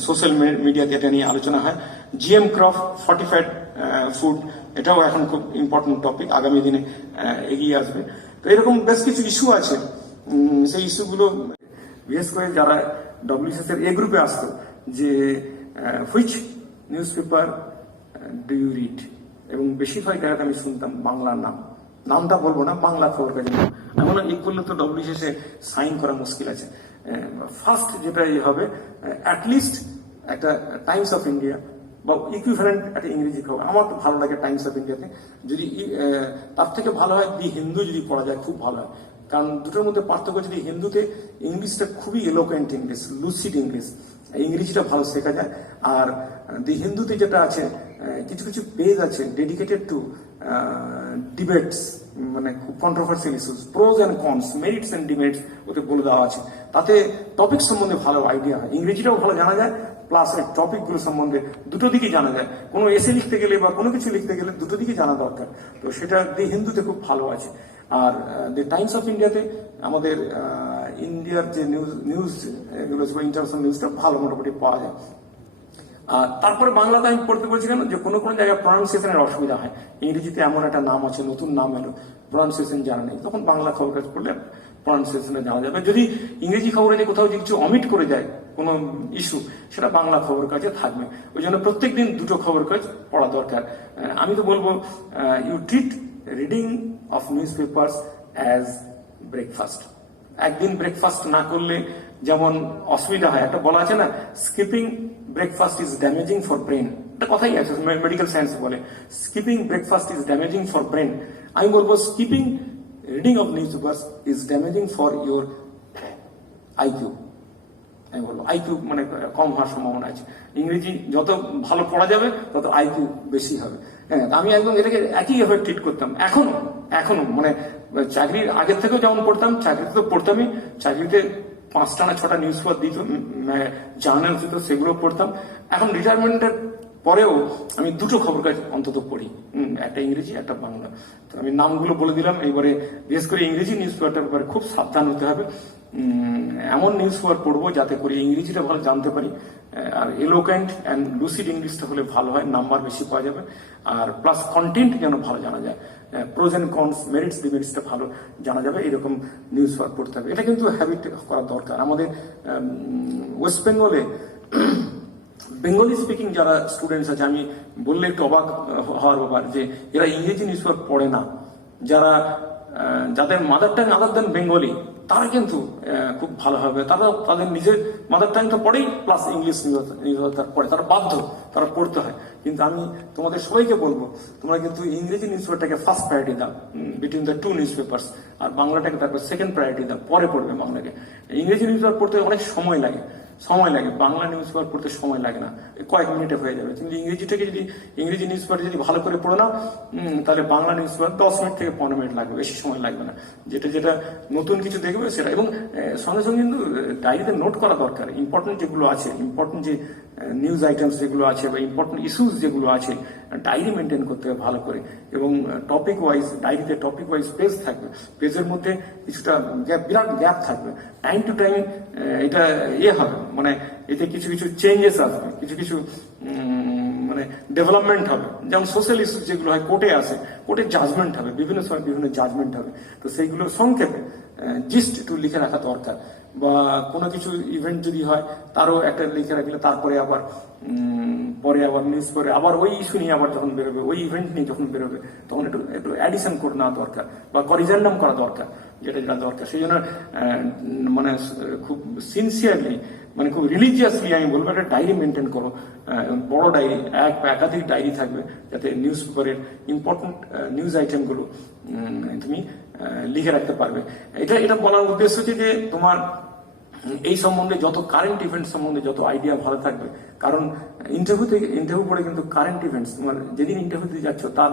সোশ্যাল মিডিয়াতে এটা নিয়ে আলোচনা হয়। জিএম ক্রপ, ফর্টিফাইড ফুড, এটাও এখন খুব ইম্পর্টেন্ট টপিক, আগামী দিনে এগিয়ে আসবে। তো এরকম বেশ কিছু ইস্যু আছে, সেই ইস্যুগুলো বিশেষ করে যারা ডব্লিউসিএস এর এ গ্রুপে আসতো, যে which newspaper do you read, এবং বেশিরভাগ জায়গাতে আমি শুনতাম বাংলার নামটা বলবো না, বাংলা খবর কাজে। এমন এই করলে তো ডব্লিউসিএস এ সাইন করা মুশকিল আছে। ফার্স্ট যেটা হবে, অ্যাটলিস্ট একটা টাইমস অফ ইন্ডিয়া বা ইকুইভ্যালেন্ট একটা ইংরেজি খবর। আমার তো ভালো লাগে টাইমস অফ ইন্ডিয়াতে, যদি তার থেকে ভালো হয় দি হিন্দু যদি পড়া যায় খুব ভালো হয়। কারণ দুটোর মধ্যে পার্থক্য, যদি হিন্দুতে ইংলিশটা খুবই এলোকুয়েন্ট ইংলিশ, লুসিড ইংলিশ, ইংরেজিটা ভালো শেখা যায়। আর দি হিন্দুতে যেটা আছে, কিছু কিছু পেজ আছে ডেডিকেটেড টু ডিবেটস, মানে খুব controversial issues, pros and cons, merits and demerits ওতে বলে দেওয়া আছে। তাতে টপিক সম্বন্ধে ভালো আইডিয়া হয়, ইংরেজিটাও ভালো জানা যায়, প্লাস এই টপিকগুলো সম্বন্ধে দুটো দিকেই জানা যায়। কোনো এসে লিখতে গেলে বা কোনো কিছু লিখতে গেলে দুটো দিকেই জানা দরকার। তো সেটা দি হিন্দুতে খুব ভালো আছে। আর দি টাইমস অফ ইন্ডিয়াতে আমাদের ইন্ডিয়ার যে নিউজ এগুলো বা ইন্টারন্যাশনাল নিউজটা ভালো মোটামুটি পাওয়া যায়। আর তারপরে বাংলাতে আমি পড়তে বলছি কেন, যে কোনো কোনো জায়গায় প্রনাউন্সিয়েশনের অসুবিধা হয়। ইংরেজিতে এমন একটা নাম আছে, নতুন নাম এলো, প্রনাউন্সিয়েশন জানা নেই, তখন বাংলা খবর কাজ পড়লে প্রনাউন্সিয়েশনে জানা যাবে। যদি ইংরেজি খবরে যে কোথাও কিছু অমিট করে যায় কোনো ইস্যু, সেটা বাংলা খবর কাজে থাকবে। ওই জন্য প্রত্যেকদিন দুটো খবর কাজ পড়া দরকার। আমি তো বলবো, you treat reading of newspapers as breakfast. একদিন ব্রেকফাস্ট না করলে যেমন অসুবিধা হয়, একটা বলা আছে না, skipping breakfast is damaging for brain, একটা কথাই আছে, মেডিকেল সায়েন্স বলে skipping breakfast is damaging for brain. আমি বলবো skipping reading of newspapers is damaging for your IQ. আমি বলবো আইকিউ মানে কম হওয়ার সম্ভাবনা আছে। ইংরেজি যত ভালো পড়া যাবে তত আইকিউ বেশি হবে। হ্যাঁ, আমি একদম এটাকে একইভাবে ট্রিট করতাম, এখনো মানে চাকরির আগের থেকেও যেমন পড়তাম, চাকরিতে তো পড়তামই, চাকরিতে 5টা না 6টা নিউজ পেপার দিত, জার্নাল দিত, সেগুলো পড়তাম। এখন রিটায়ারমেন্টের পরেও আমি দুটো খবর কাজ অন্তত পড়ি, একটা ইংরেজি একটা বাংলা। তো আমি নামগুলো বলে দিলাম। এবারে বিশেষ করে ইংরেজি নিউজ পেপারটার ব্যাপারে খুব সাবধান হতে হবে। এমন নিউজ পেপার পড়বো যাতে করে ইংরেজিটা ভালো জানতে পারি, আর এলোকুয়েন্ট অ্যান্ড লুসিড ইংলিশটা হলে ভালো হয়, নাম্বার বেশি পাওয়া যাবে। আর প্লাস কন্টেন্ট যেন ভালো জানা যায়, প্রোজ এন্ড কনস, মেরিটস ডিমেরিটসটা ভালো জানা যাবে, এরকম নিউজ পেপার পড়তে হবে। এটা কিন্তু হ্যাবিট করা দরকার। আমাদের ওয়েস্ট বেঙ্গলে বেঙ্গলি স্পিকিং যারা স্টুডেন্টস আছে, আমি বললে একটু অবাক হওয়ার ব্যাপার যে এরা ইংরেজি নিউজ পেপার পড়ে না। যাদের মাদার টাং আদার দেন বেঙ্গলি, তারা কিন্তু খুব ভালো হবে। তারা তাদের নিজের মাদার টাং তো পড়েই, প্লাস ইংলিশ নিউজ পড়ে, তারা বাধ্য, তারা পড়তে হয়। কিন্তু আমি তোমাদের সবাইকে বলবো, তোমরা কিন্তু ইংরেজি নিউজ পেপারটাকে ফার্স্ট প্রায়োরিটি দাও between the two newspapers, আর বাংলাটাকে তারপর সেকেন্ড প্রায়োরিটি দাও, পরে পড়বে বাংলাকে। ইংরেজি নিউজ পেপার পড়তে অনেক সময় লাগে, বাংলা নিউজ পেপার পড়তে সময় লাগে না, কয়েক মিনিটে হয়ে যাবে। কিন্তু ইংরেজি নিউজ পেপার যদি ভালো করে পড়ে নাও, তাহলে বাংলা নিউজ পেপার 10 মিনিট থেকে 15 মিনিট লাগবে, বেশি সময় লাগবে না। যেটা নতুন কিছু দেখবে সেটা, এবং সঙ্গে সঙ্গে কিন্তু ডায়েরিতে নোট করা দরকার। ইম্পর্টেন্ট যেগুলো আছে, ইম্পর্টেন্ট যে নিউজ আইটেমস যেগুলো আছে বা ইম্পর্টেন্ট ইস্যুস যেগুলো আছে, ডায়েরি মেনটেন করতে হবে ভালো করে। এবং টপিক ওয়াইজ ডায়েরিতে টপিক ওয়াইজ পেজ থাকবে, পেজের মধ্যে কিছুটা বিরাট গ্যাপ থাকবে। টাইম টু টাইম এটা হবে, মানে এতে কিছু কিছু চেঞ্জেস আসবে, কিছু মানে ডেভেলপমেন্ট হবে। যেমন সোশ্যাল ইস্যুস যেগুলো হয়, কোর্টে জাজমেন্ট হবে, বিভিন্ন সময় বিভিন্ন জাজমেন্ট হবে। তো সেইগুলো সংক্ষেপে জিস্ট একটু লিখে রাখা দরকার। বা কোনো কিছু ইভেন্ট যদি হয়, তারও একটা লিখে রাখলে তারপরে আবার নিউজ পরে আবার ওই ইস্যু নিয়ে আবার যখন বেরোবে, ওই ইভেন্ট নিয়ে যখন বেরোবে, তখন একটু অ্যাডিশন করে নেওয়া দরকার বা করিজেন্ডাম করা দরকার, যেটা দরকার। সেই জন্য মানে খুব সিনসিয়ারলি, মানে খুব রিলিজিয়াসলি আমি বলবো, একটা ডায়েরি মেনটেন করো, বড় ডায়েরি, একাধিক ডায়েরি থাকবে, যাতে নিউজ পেপারের ইম্পর্টেন্ট নিউজ আইটেমগুলো তুমি লিখে রাখতে পারবে। এটা বলার উদ্দেশ্য হচ্ছে যে তোমার এই সম্বন্ধে যত কারেন্ট ইভেন্ট সম্বন্ধে যত আইডিয়া ভালো থাকবে। কারণ ইন্টারভিউ পরে কিন্তু কারেন্ট ইভেন্টস, তোমার যেদিন ইন্টারভিউ দিতে যাচ্ছ তার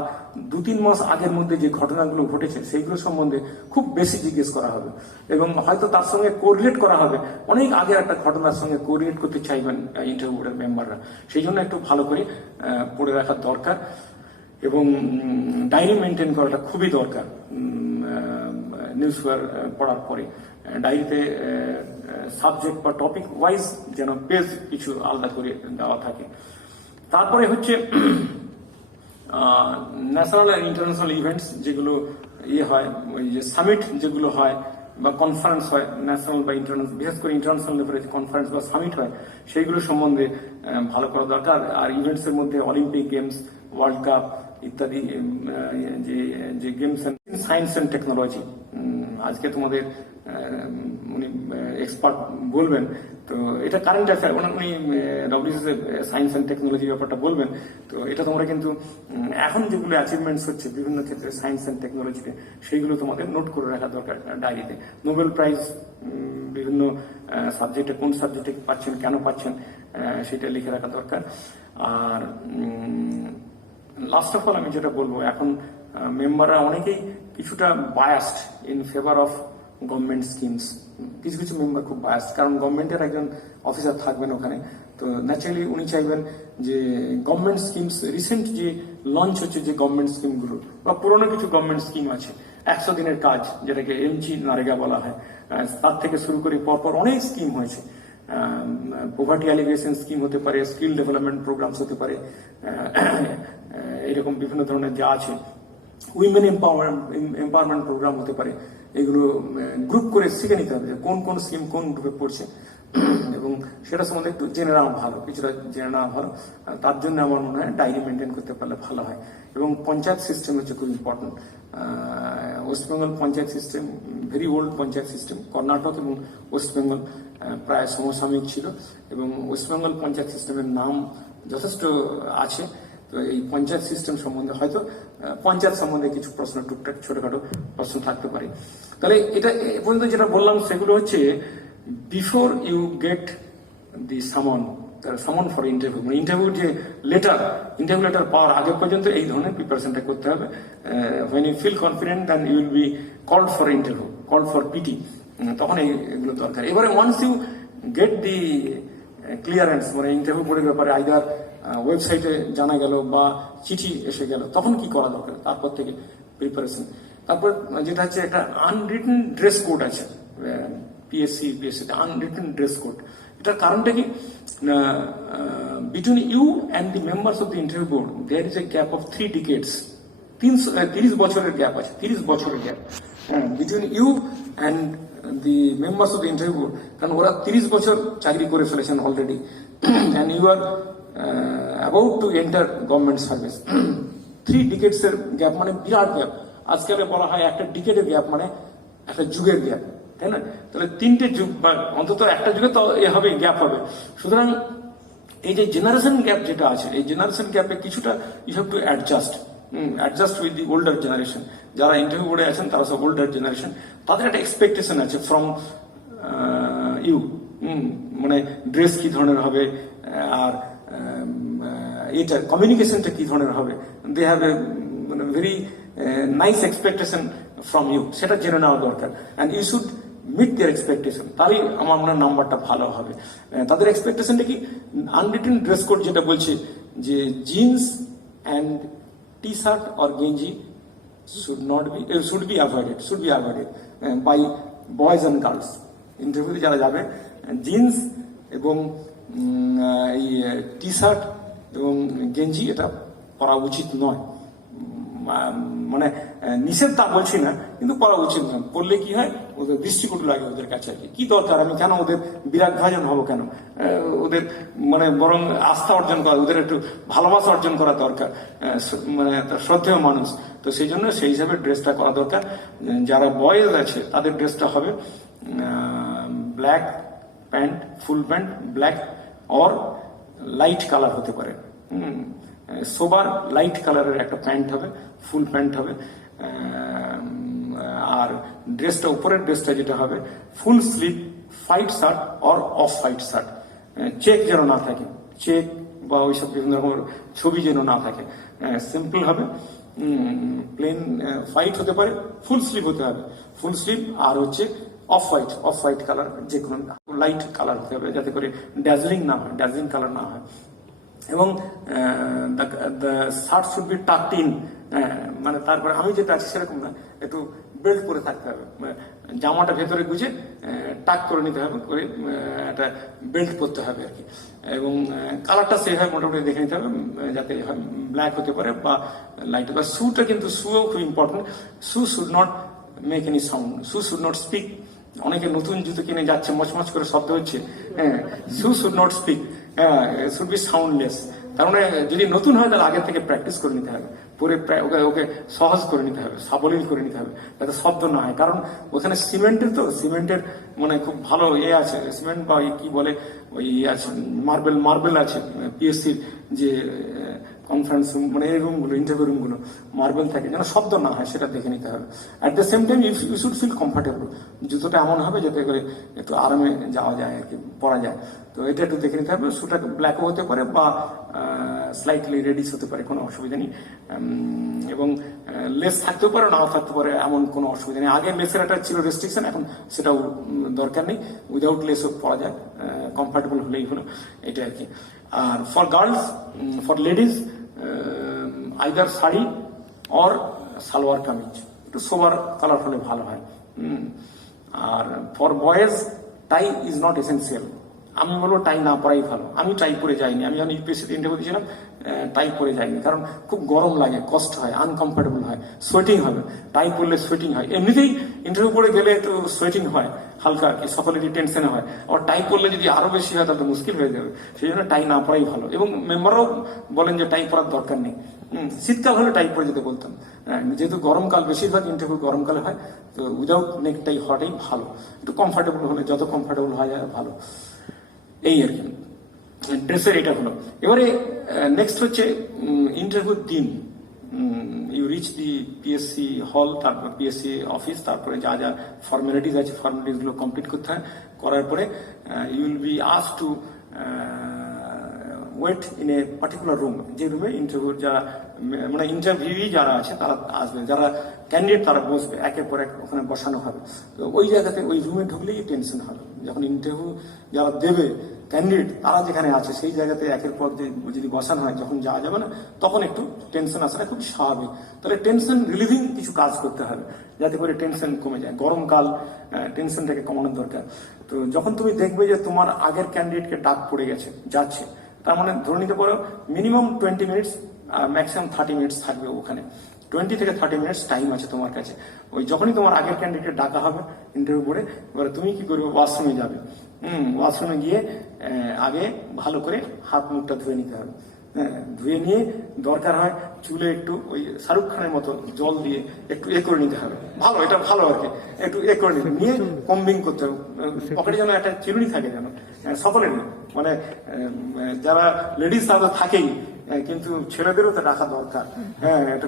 2-3 মাস আগের মধ্যে যে ঘটনাগুলো ঘটেছে সেইগুলো সম্বন্ধে খুব বেশি জিজ্ঞেস করা হবে, এবং হয়তো তার সঙ্গে কোরিলেট করা হবে, অনেক আগের একটা ঘটনার সঙ্গে কোরিলেট করতে চাইবেন ইন্টারভিউ বোর্ডের মেম্বাররা। সেই জন্য একটু ভালো করে পড়ে রাখার দরকার, এবং ডায়েরি মেনটেন করাটা খুবই দরকার। নিউজ পেপার পড়ার পরে ডায়েরিতে সাবজেক্ট বা টপিক ওয়াইজ যেন পেজ কিছু আলাদা করে দেওয়া থাকে। তারপরে হচ্ছে ন্যাশনাল আর ইন্টারন্যাশনাল ইভেন্টস যেগুলো হয়, ওই যে সামিট যেগুলো হয় বা কনফারেন্স হয় ন্যাশনাল বা ইন্টারন্যাশনাল, বিশেষ করে ইন্টারন্যাশনাল লেভেলে কনফারেন্স বা সামিট হয়, সেইগুলো সম্বন্ধে ভালো করা দরকার। আর ইভেন্টস এর মধ্যে অলিম্পিক গেমস, ওয়ার্ল্ড কাপ ইত্যাদি যে গেমস সায়েন্স অ্যান্ড টেকনোলজি, আজকে তোমাদের উনি এক্সপার্ট বলবেন, তো এটা কারেন্ট অ্যাফেয়ার, উনি ডব্লিউসিসি সায়েন্স অ্যান্ড টেকনোলজি ব্যাপারটা বলবেন। তো এটা তোমরা কিন্তু এখন যেগুলো অ্যাচিভমেন্টস হচ্ছে বিভিন্ন ক্ষেত্রে সায়েন্স অ্যান্ড টেকনোলজিতে, সেইগুলো তোমাদের নোট করে রাখা দরকার ডায়েরিতে। নোবেল প্রাইজ বিভিন্ন সাবজেক্টে, কোন সাবজেক্টে পাচ্ছেন, কেন পাচ্ছেন, সেটা লিখে রাখা দরকার। আর লাস্ট অফ অল আমি যেটা বলবো, এখন মেম্বাররা অনেকেই কিছুটা biased in favour of government schemes. কিছু কিছু মেম্বার খুব বায়াসড, কারণ গভর্নমেন্টের একজন অফিসার থাকবেন ওখানে, তো ন্যাচারালি উনি চাইবেন যে গভর্নমেন্ট স্কিমস, রিসেন্ট যে লঞ্চ হচ্ছে যে গভর্নমেন্ট স্কিমগুলো বা পুরোনো কিছু গভর্নমেন্ট স্কিম আছে, 100 দিনের কাজ যেটাকে এমজি নারেগা বলা হয়, তার থেকে শুরু করে পরপর অনেক স্কিম হয়েছে। পোভার্টি অ্যালিগেশন স্কিম হতে পারে, স্কিল ডেভেলপমেন্ট প্রোগ্রামস হতে পারে, এরকম বিভিন্ন ধরনের যা আছে, উইমেন এম্পাওয়ারমেন্ট প্রোগ্রাম হতে পারে। এগুলো গ্রুপ করে শিখে নিতে হবে যে কোন কোন স্কিম কোন গ্রুপে পড়ছে, এবং সেটা সম্বন্ধে একটু জেনে নেওয়া ভালো, কিছুটা জেনে নেওয়া ভালো। তার জন্য আমার মনে হয় ডায়েরি মেনটেন করতে পারলে ভালো হয়। এবং পঞ্চায়েত সিস্টেম হচ্ছে খুব important. West Bengal panchayat system very old panchayat system, Karnataka এবং ওয়েস্ট বেঙ্গল প্রায় সমসাময়িক ছিল, এবং ওয়েস্ট বেঙ্গল পঞ্চায়েত সিস্টেমের নাম যথেষ্ট আছে। তো এই পঞ্চায়েত সিস্টেম সম্বন্ধে হয়তো পঞ্চায়েত সম্বন্ধে কিছু প্রশ্ন, টুকটাক ছোটখাটো প্রশ্ন থাকতে পারে। তাহলে এটা এ পর্যন্ত যেটা বললাম সেগুলো হচ্ছে বিফোর ইউ গেট দি সামন ফর ইন্টারভিউ, মানে ইন্টারভিউ যে ইন্টারভিউ লেটার পাওয়ার আগে পর্যন্ত এই ধরনের প্রিপারেশনটা করতে হবে। when you feel confident then you will be called for interview, called for PT, তখন এগুলো দরকার। এবারে once you get the clearance, মানে ইন্টারভিউ বোর্ডের ব্যাপারে আইদার ওয়েবসাইটে জানা গেল বা চিঠি এসে গেল, তখন কি করা দরকার, তারপর থেকে প্রিপারেশন। তারপর যেটা হচ্ছে একটা আনরিটেন ড্রেস কোড আছে পিএসসি আনরিটেন ড্রেস কোড। এটার কারণটা কি, between you and the members of the interview board there is a gap of 3 decades, 30 বছরের গ্যাপ আছে, 30 বছরের gap between you and the members of the interview board. কারণ ওরা 30 বছর চাকরি করে ফেলেছেন already, and you are about to enter government service. 3 decades এর গ্যাপ মানে বিরাট গ্যাপ। আজকাল বলা হয় একটা ডিকেডের গ্যাপ মানে একটা যুগের গ্যাপ, তাই না? তাহলে 3টে যুগ বা অন্তত একটা যুগে তো হবে গ্যাপ হবে। সুতরাং এই যে জেনারেশন গ্যাপ যেটা আছে, এই জেনারেশন গ্যাপে কিছুটা you have to adjust with the older generation. যারা ইন্টারভিউ বোর্ডে আছেন তারা সব ওল্ডার জেনারেশন, তাদের একটা এক্সপেকটেশন আছে ফ্রম ইউ, মানে ড্রেস কি ধরনের হবে, আর এটা কমিউনিকেশনটা কি ধরনের হবে। দে হ্যাভ এ মানে very nice expectation from you, সেটা জেনে নেওয়া দরকার। And you should meet their expectation, তাহলেই আমার মনে হয় নাম্বারটা ভালো হবে। তাদের এক্সপেকটেশনটা কি, আনরিটেন ড্রেস কোড যেটা বলছে যে jeans and T shirt or গেঞ্জি should be avoided by boys and girls. ইন্টারভিউতে যারা যাবে জিন্স এবং এই টি শার্ট এবং গেঞ্জি এটা পরা উচিত নয়। মানে নিষেধ তা বলছি না, কিন্তু পড়া উচিত নয়। পড়লে কি হয়, ওদের দৃষ্টিকটু লাগে ওদের কাছে। কি দরকার, আমি কেন ওদের বিরাগ ভাজন হবো কেন, ওদের মানে বরং আস্থা অর্জন করা, ওদের একটু ভালোবাসা অর্জন করা দরকার, মানে শ্রদ্ধেয় মানুষ। তো সেই জন্য সেই হিসাবে ড্রেসটা করা দরকার। যারা বয়েজ আছে তাদের ড্রেসটা হবে black pant, full pant black or light colour হতে পারে, সোবার লাইট কালারের একটা প্যান্ট হবে, ফুল প্যান্ট হবে। আর ড্রেসটা, উপরের ড্রেসটা যেটা হবে full sleeve white shirt or off white shirt, check যেন না থাকে, চেক বা ওইসব বিভিন্ন রকমের ছবি যেন না থাকে, সিম্পল হবে, প্লেন হোয়াইট হতে পারে, ফুল স্লিভ হতে হবে, ফুল স্লিভ। আর হচ্ছে অফ হোয়াইট কালার, যে কোনো লাইট কালার হতে হবে, যাতে করে ড্যাজলিং কালার না হয়। এবং শার্ট শুড বি টাকড ইন, মানে তারপরে আমি যেটা আছি সেরকম না, একটু বেল্ট পরে থাকতে হবে, জামাটা ভেতরে গুজে টাক করে নিতে হবে, করে একটা বেল্ট পরতে হবে আর কি। এবং কালারটা সেভাবে মোটামুটি দেখে নিতে হবে, যাতে ব্ল্যাক হতে পারে বা লাইট। বা শুটা কিন্তু শুও খুব important. Shoe should not make any sound, shoe should not speak. অনেকে নতুন জুতো কিনে যাচ্ছে, মচমচ করে শব্দ হচ্ছে, হ্যাঁ, শু শুড নট স্পিক, হ্যাঁ, শুড বি সাউন্ডলেস। তার মানে যদি নতুন হয় তাহলে আগে থেকে প্র্যাকটিস করে নিতে হবে, পরে ওকে ওকে সহজ করে নিতে হবে, সাবলীল করে নিতে হবে, যাতে শব্দ না হয়। কারণ ওখানে সিমেন্টের, তো সিমেন্টের মানে খুব ভালো আছে, সিমেন্ট বা কি বলে ওই আছে মার্বেল আছে পিএসসির যে কনফারেন্স রুম, মানে এই রুমগুলো, ইন্টারভিউ রুমগুলো মার্বেল থাকে, যেন শব্দ না হয় সেটা দেখে নিতে হবে। At the same time you should feel comfortable, জুতোটা এমন হবে যাতে করে একটু আরামে যাওয়া যায় আর কি, পরা যায়। তো এটা একটু দেখে নিতে হবে। শুটা ব্ল্যাকও হতে পারে বা স্লাইটলি রেডিস হতে পারে, কোনো অসুবিধা নেই। এবং লেস থাকতেও পারে, নাও থাকতে পারে, এমন কোনো অসুবিধা নেই। আগে লেসের একটা ছিল রেস্ট্রিকশন, এখন সেটাও দরকার নেই, উইদাউট লেসও পরা যায়, কমফর্টেবল হলেই হলো, এটা আর কি। আর for girls, for ladies either sari or salwar kameez, একটু সোবার কালার হলে ভালো হয়। আর for boys tie is not essential. আমি বলবো টাই না পরাই ভালো। আমি টাই পরে যাইনি, আমি যখন ইউপিএসসিতে ইন্টারভিউ দিয়েছিলাম টাই পরে যাইনি, কারণ খুব গরম লাগে, কষ্ট হয়, আনকমফোর্টেবল হয়, সোয়েটিং হবে। টাই পরলে সোয়েটিং হয়, এমনিতেই ইন্টারভিউ পরে গেলে একটু সোয়েটিং হয় হালকা আর কি, সকলেরই টেনশনে হয়। আবার টাই পরলে যদি আরো বেশি হয় তাহলে মুশকিল হয়ে যাবে, সেই জন্য টাই না পরাই ভালো। এবং মেম্বাররাও বলেন যে টাই পরার দরকার নেই। শীতকাল হলে টাই পরে যেতে বলতাম, যেহেতু গরমকাল, বেশিরভাগ ইন্টারভিউ গরমকালে হয়, তো উইদাউট নেক টাই হওয়াটাই ভালো। একটু কমফোর্টেবল হলে, যত কমফোর্টেবল হওয়া যায় ভালো, এই আর কি। ড্রেসের এটা হলো। এবারে নেক্সট হচ্ছে ইন্টারভিউর দিন। ইউ রিচ দি পিএসসি হল, তারপর পিএসসি অফিস, তারপরে যা যা ফর্মালিটিস আছে ফর্মালিটিস গুলো কমপ্লিট করতে হয়। করার পরে you will be asked to wait in a particular room, যে রুমে ইন্টারভিউ যারা মানে ইন্টারভিউই যারা আছে তারা আসবে, যারা ক্যান্ডিডেট তারা বসবে, একের পর এক ওখানে বসানো হবে। তো ওই জায়গাতে, ওই রুমে ঢুকলেই টেনশন হবে। যখন ইন্টারভিউ যারা দেবে ক্যান্ডিডেট, তারা যেখানে আছে সেই জায়গাতে একের পর যদি বসানো হয়, যখন যাওয়া যাবে না তখন একটু টেনশন আসাটা খুব স্বাভাবিক। তাহলে টেনশন রিলিভিং কিছু কাজ করতে হবে যাতে করে টেনশন কমে যায়। গরমকাল, টেনশনটাকে কমানোর দরকার। তো যখন তুমি দেখবে যে তোমার আগের ক্যান্ডিডেটকে ডাক পড়ে গেছে, যাচ্ছে, তার মানে ধরে নিতে পারো মিনিমাম 20 মিনিটস, ম্যাক্সিমাম 30 মিনিটস থাকবে ওখানে। 20 থেকে 30 মিনিটস টাইম আছে তোমার কাছে। ওই যখনই তোমার আগের ক্যান্ডিডেট ডাকা হবে ইন্টারভিউ করে, এবারে তুমি কি করবে, ওয়াশরুমে যাবে। ওয়াশরুমে গিয়ে আগে ভালো করে হাত মুখটা ধুয়ে নিতে হবে। ধুয়ে নিয়ে দরকার হয় চুলে একটু ওই শাহরুখ খানের মতো জল দিয়ে একটু করে নিতে হবে, ভালো, এটা ভালো আর কি, একটু করে নিতে নিয়ে কম্বিং করতে হবে। পকেটে যেন একটা চিরুনি থাকে, যেন সকলের, মানে যারা লেডিস তারা থাকেই, কিন্তু ছেলেদেরও তো রাখা দরকার। হ্যাঁ, এটা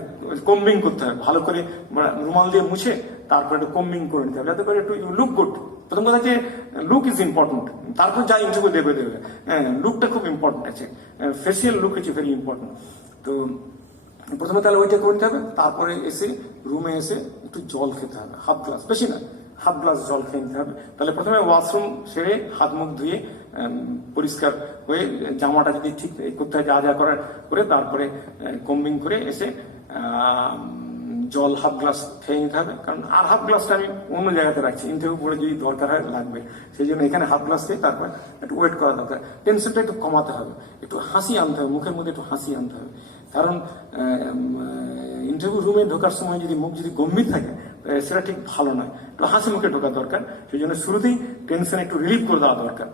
কম্বিং করতে হবে ভালো করে, রুমাল দিয়ে মুছে তারপর একটু কম্বিং করে নিতে হবে, যাতে করে একটু লুক গুড। প্রথম কথা যে লুক ইজ ইম্পর্টেন্ট, তারপর যা ইন্টারভিউ দেবে। হ্যাঁ, লুকটা খুব ইম্পর্টেন্ট আছে, ফেসিয়াল লুক হচ্ছে ভেরি ইম্পর্টেন্ট। তো প্রথমে তাহলে ওইটা করে নিতে হবে। তারপরে এসে রুমে এসে একটু জল খেতে হবে, হাফ গ্লাস, বেশি না, হাফ গ্লাস জল খেয়ে নিতে হবে। তাহলে প্রথমে ওয়াশরুম সেরে হাত মুখ ধুয়ে পরিষ্কার হয়ে জামাটা যদি ঠিক করতে হয়, যা যা করার করে, তারপরে কম্বিং করে এসে জল হাফ গ্লাস খেয়ে নিতে হবে। কারণ আর হাফ গ্লাসটা আমি অন্য জায়গাতে রাখছি, ইন্টারভিউ পরে যদি দরকার হয় লাগবে, সেই জন্য এখানে হাফ গ্লাস খেয়ে তারপর একটু ওয়েট করা দরকার। টেনশনটা একটু কমাতে হবে, একটু হাসি আনতে হবে, মুখের মধ্যে একটু হাসি আনতে হবে। কারণ ইন্টারভিউ রুমে ঢোকার সময় যদি মুখ যদি গম্ভীর থাকে সেটা ঠিক ভালো নয়, একটু হাসি মুখে ঢোকা দরকার। সেই জন্য শুরুতেই টেনশন একটু রিলিভ করে দেওয়া দরকার।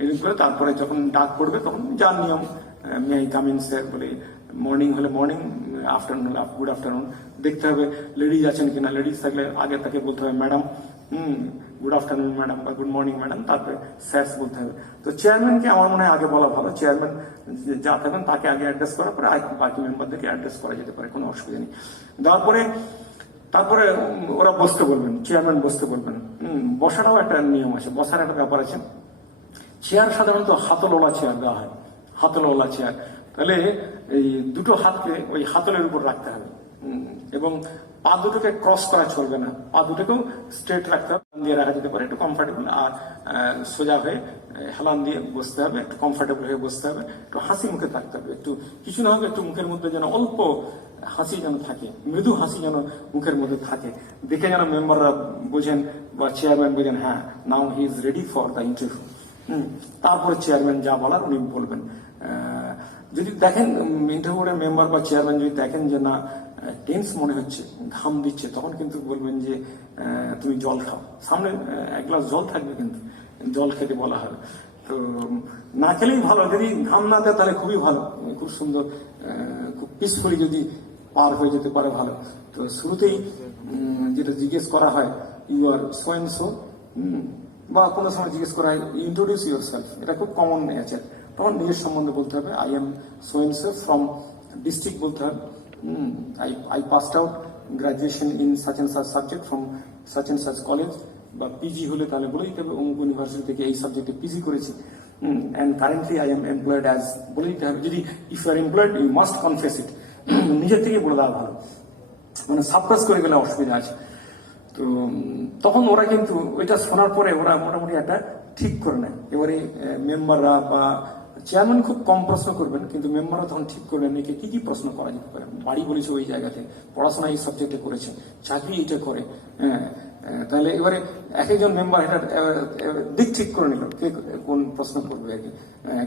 রিলিভ করে তারপরে যখন ডাক পড়বে তখন যার নিয়ম, may I come in sir বলে, মর্নিং হলে মর্নিং, আফটারনুন হলে গুড আফটারনুন, দেখতে হবে লেডিজ আছেন কিনা। লেডিজ থাকলে আগে তাকে বলতে হবে ম্যাডাম, গুড আফটারনুন ম্যাডাম বা গুড মর্নিং ম্যাডাম, তারপরে স্যারস বলতে হবে। তো চেয়ারম্যানকে আমার মনে হয় আগে বলা ভালো, চেয়ারম্যান যা থাকবেন তাকে আগে অ্যাড্রেস করার পরে বাকি মেম্বারদেরকে অ্যাড্রেস করা যেতে পারে, কোনো অসুবিধা নেই। দেওয়ার পরে তারপরে ওরা বসতে বলবেন, চেয়ারম্যান বসতে বলবেন। বসাটাও একটা নিয়ম আছে, বসার একটা ব্যাপার আছে। চেয়ার সাধারণত হাতলওয়ালা চেয়ার দেওয়া হয়, হাতলওয়ালা চেয়ার। তাহলে এই দুটো হাতকে ওই হাতলের উপর রাখতে হবে এবং পা দুটোকে ক্রস করা চলবে না, পা দুটোকেও স্ট্রেট রাখতে হবে, দিয়ে রাখা যেতে পারে একটু কমফর্টেবল, আর সোজা হয়ে হেলান দিয়ে বসতে হবে, একটু কমফর্টেবল হয়ে বসতে হবে, একটু হাসি মুখে থাকতে হবে, একটু কিছু না হবে একটু মুখের মধ্যে যেন অল্প হাসি যেন থাকে, মৃদু হাসি যেন মুখের মধ্যে থাকে, দেখে যেন মেম্বাররা বোঝেন বা চেয়ারম্যান বোঝেন হ্যাঁ now he is ready for the interview. তারপরে চেয়ারম্যান যা বলার উনি বলবেন। যদি দেখেন ইন্টারভিউয়ের মেম্বার বা চেয়ারম্যান যদি দেখেন যে না টেন্স মনে হচ্ছে, ঘাম দিচ্ছে, তখন কিন্তু বলবেন যে তুমি জল খাও, সামনে এক গ্লাস জল থাকবে, কিন্তু জল খেতে বলা হবে। তো না খেলেই ভালো, যদি ঘাম না দেয় তাহলে খুবই ভালো, খুব সুন্দর, খুব পিসফুলি যদি পার হয়ে যেতে পারে ভালো। তো শুরুতেই যেটা জিজ্ঞেস করা হয় you are so and so, বা কোনো সময় জিজ্ঞেস করা হয় ইন্ট্রোডিউস ইউর সেলফ, এটা খুব কমন আছে, তখন নিজের সম্বন্ধে বলতে হবে I am so and so from district বলতে হবে, I passed out graduation in such and such subject from such and such college, বা পিজি হলে তাহলে বলে দিতে হবে অমুক ইউনিভার্সিটি থেকে এই সাবজেক্টে পিজি করেছি, and currently I am employed as, বলে দিতে হবে। যদি if you are employed you must confess it, নিজের থেকে বলে দেওয়া ভালো, মানে সাপ্রেস করে গেলে অসুবিধা আছে। তো তখন ওরা কিন্তু ওইটা শোনার পরে ওরা মোটামুটি একটা ঠিক করে নেয়। এবারে মেম্বাররা বা চেয়ারম্যান খুব কম প্রশ্ন করবেন, কিন্তু মেম্বাররা তখন ঠিক করবেন একে কি কি প্রশ্ন করা যেতে পারে। বাড়ি বলেছে ওই জায়গাতে, পড়াশোনা এই সাবজেক্টে করেছে, চাকরি এটা করে, তাহলে এবারে এক একজন মেম্বার এটা দিক ঠিক করে নিল কে কোন প্রশ্ন করবে আর কি।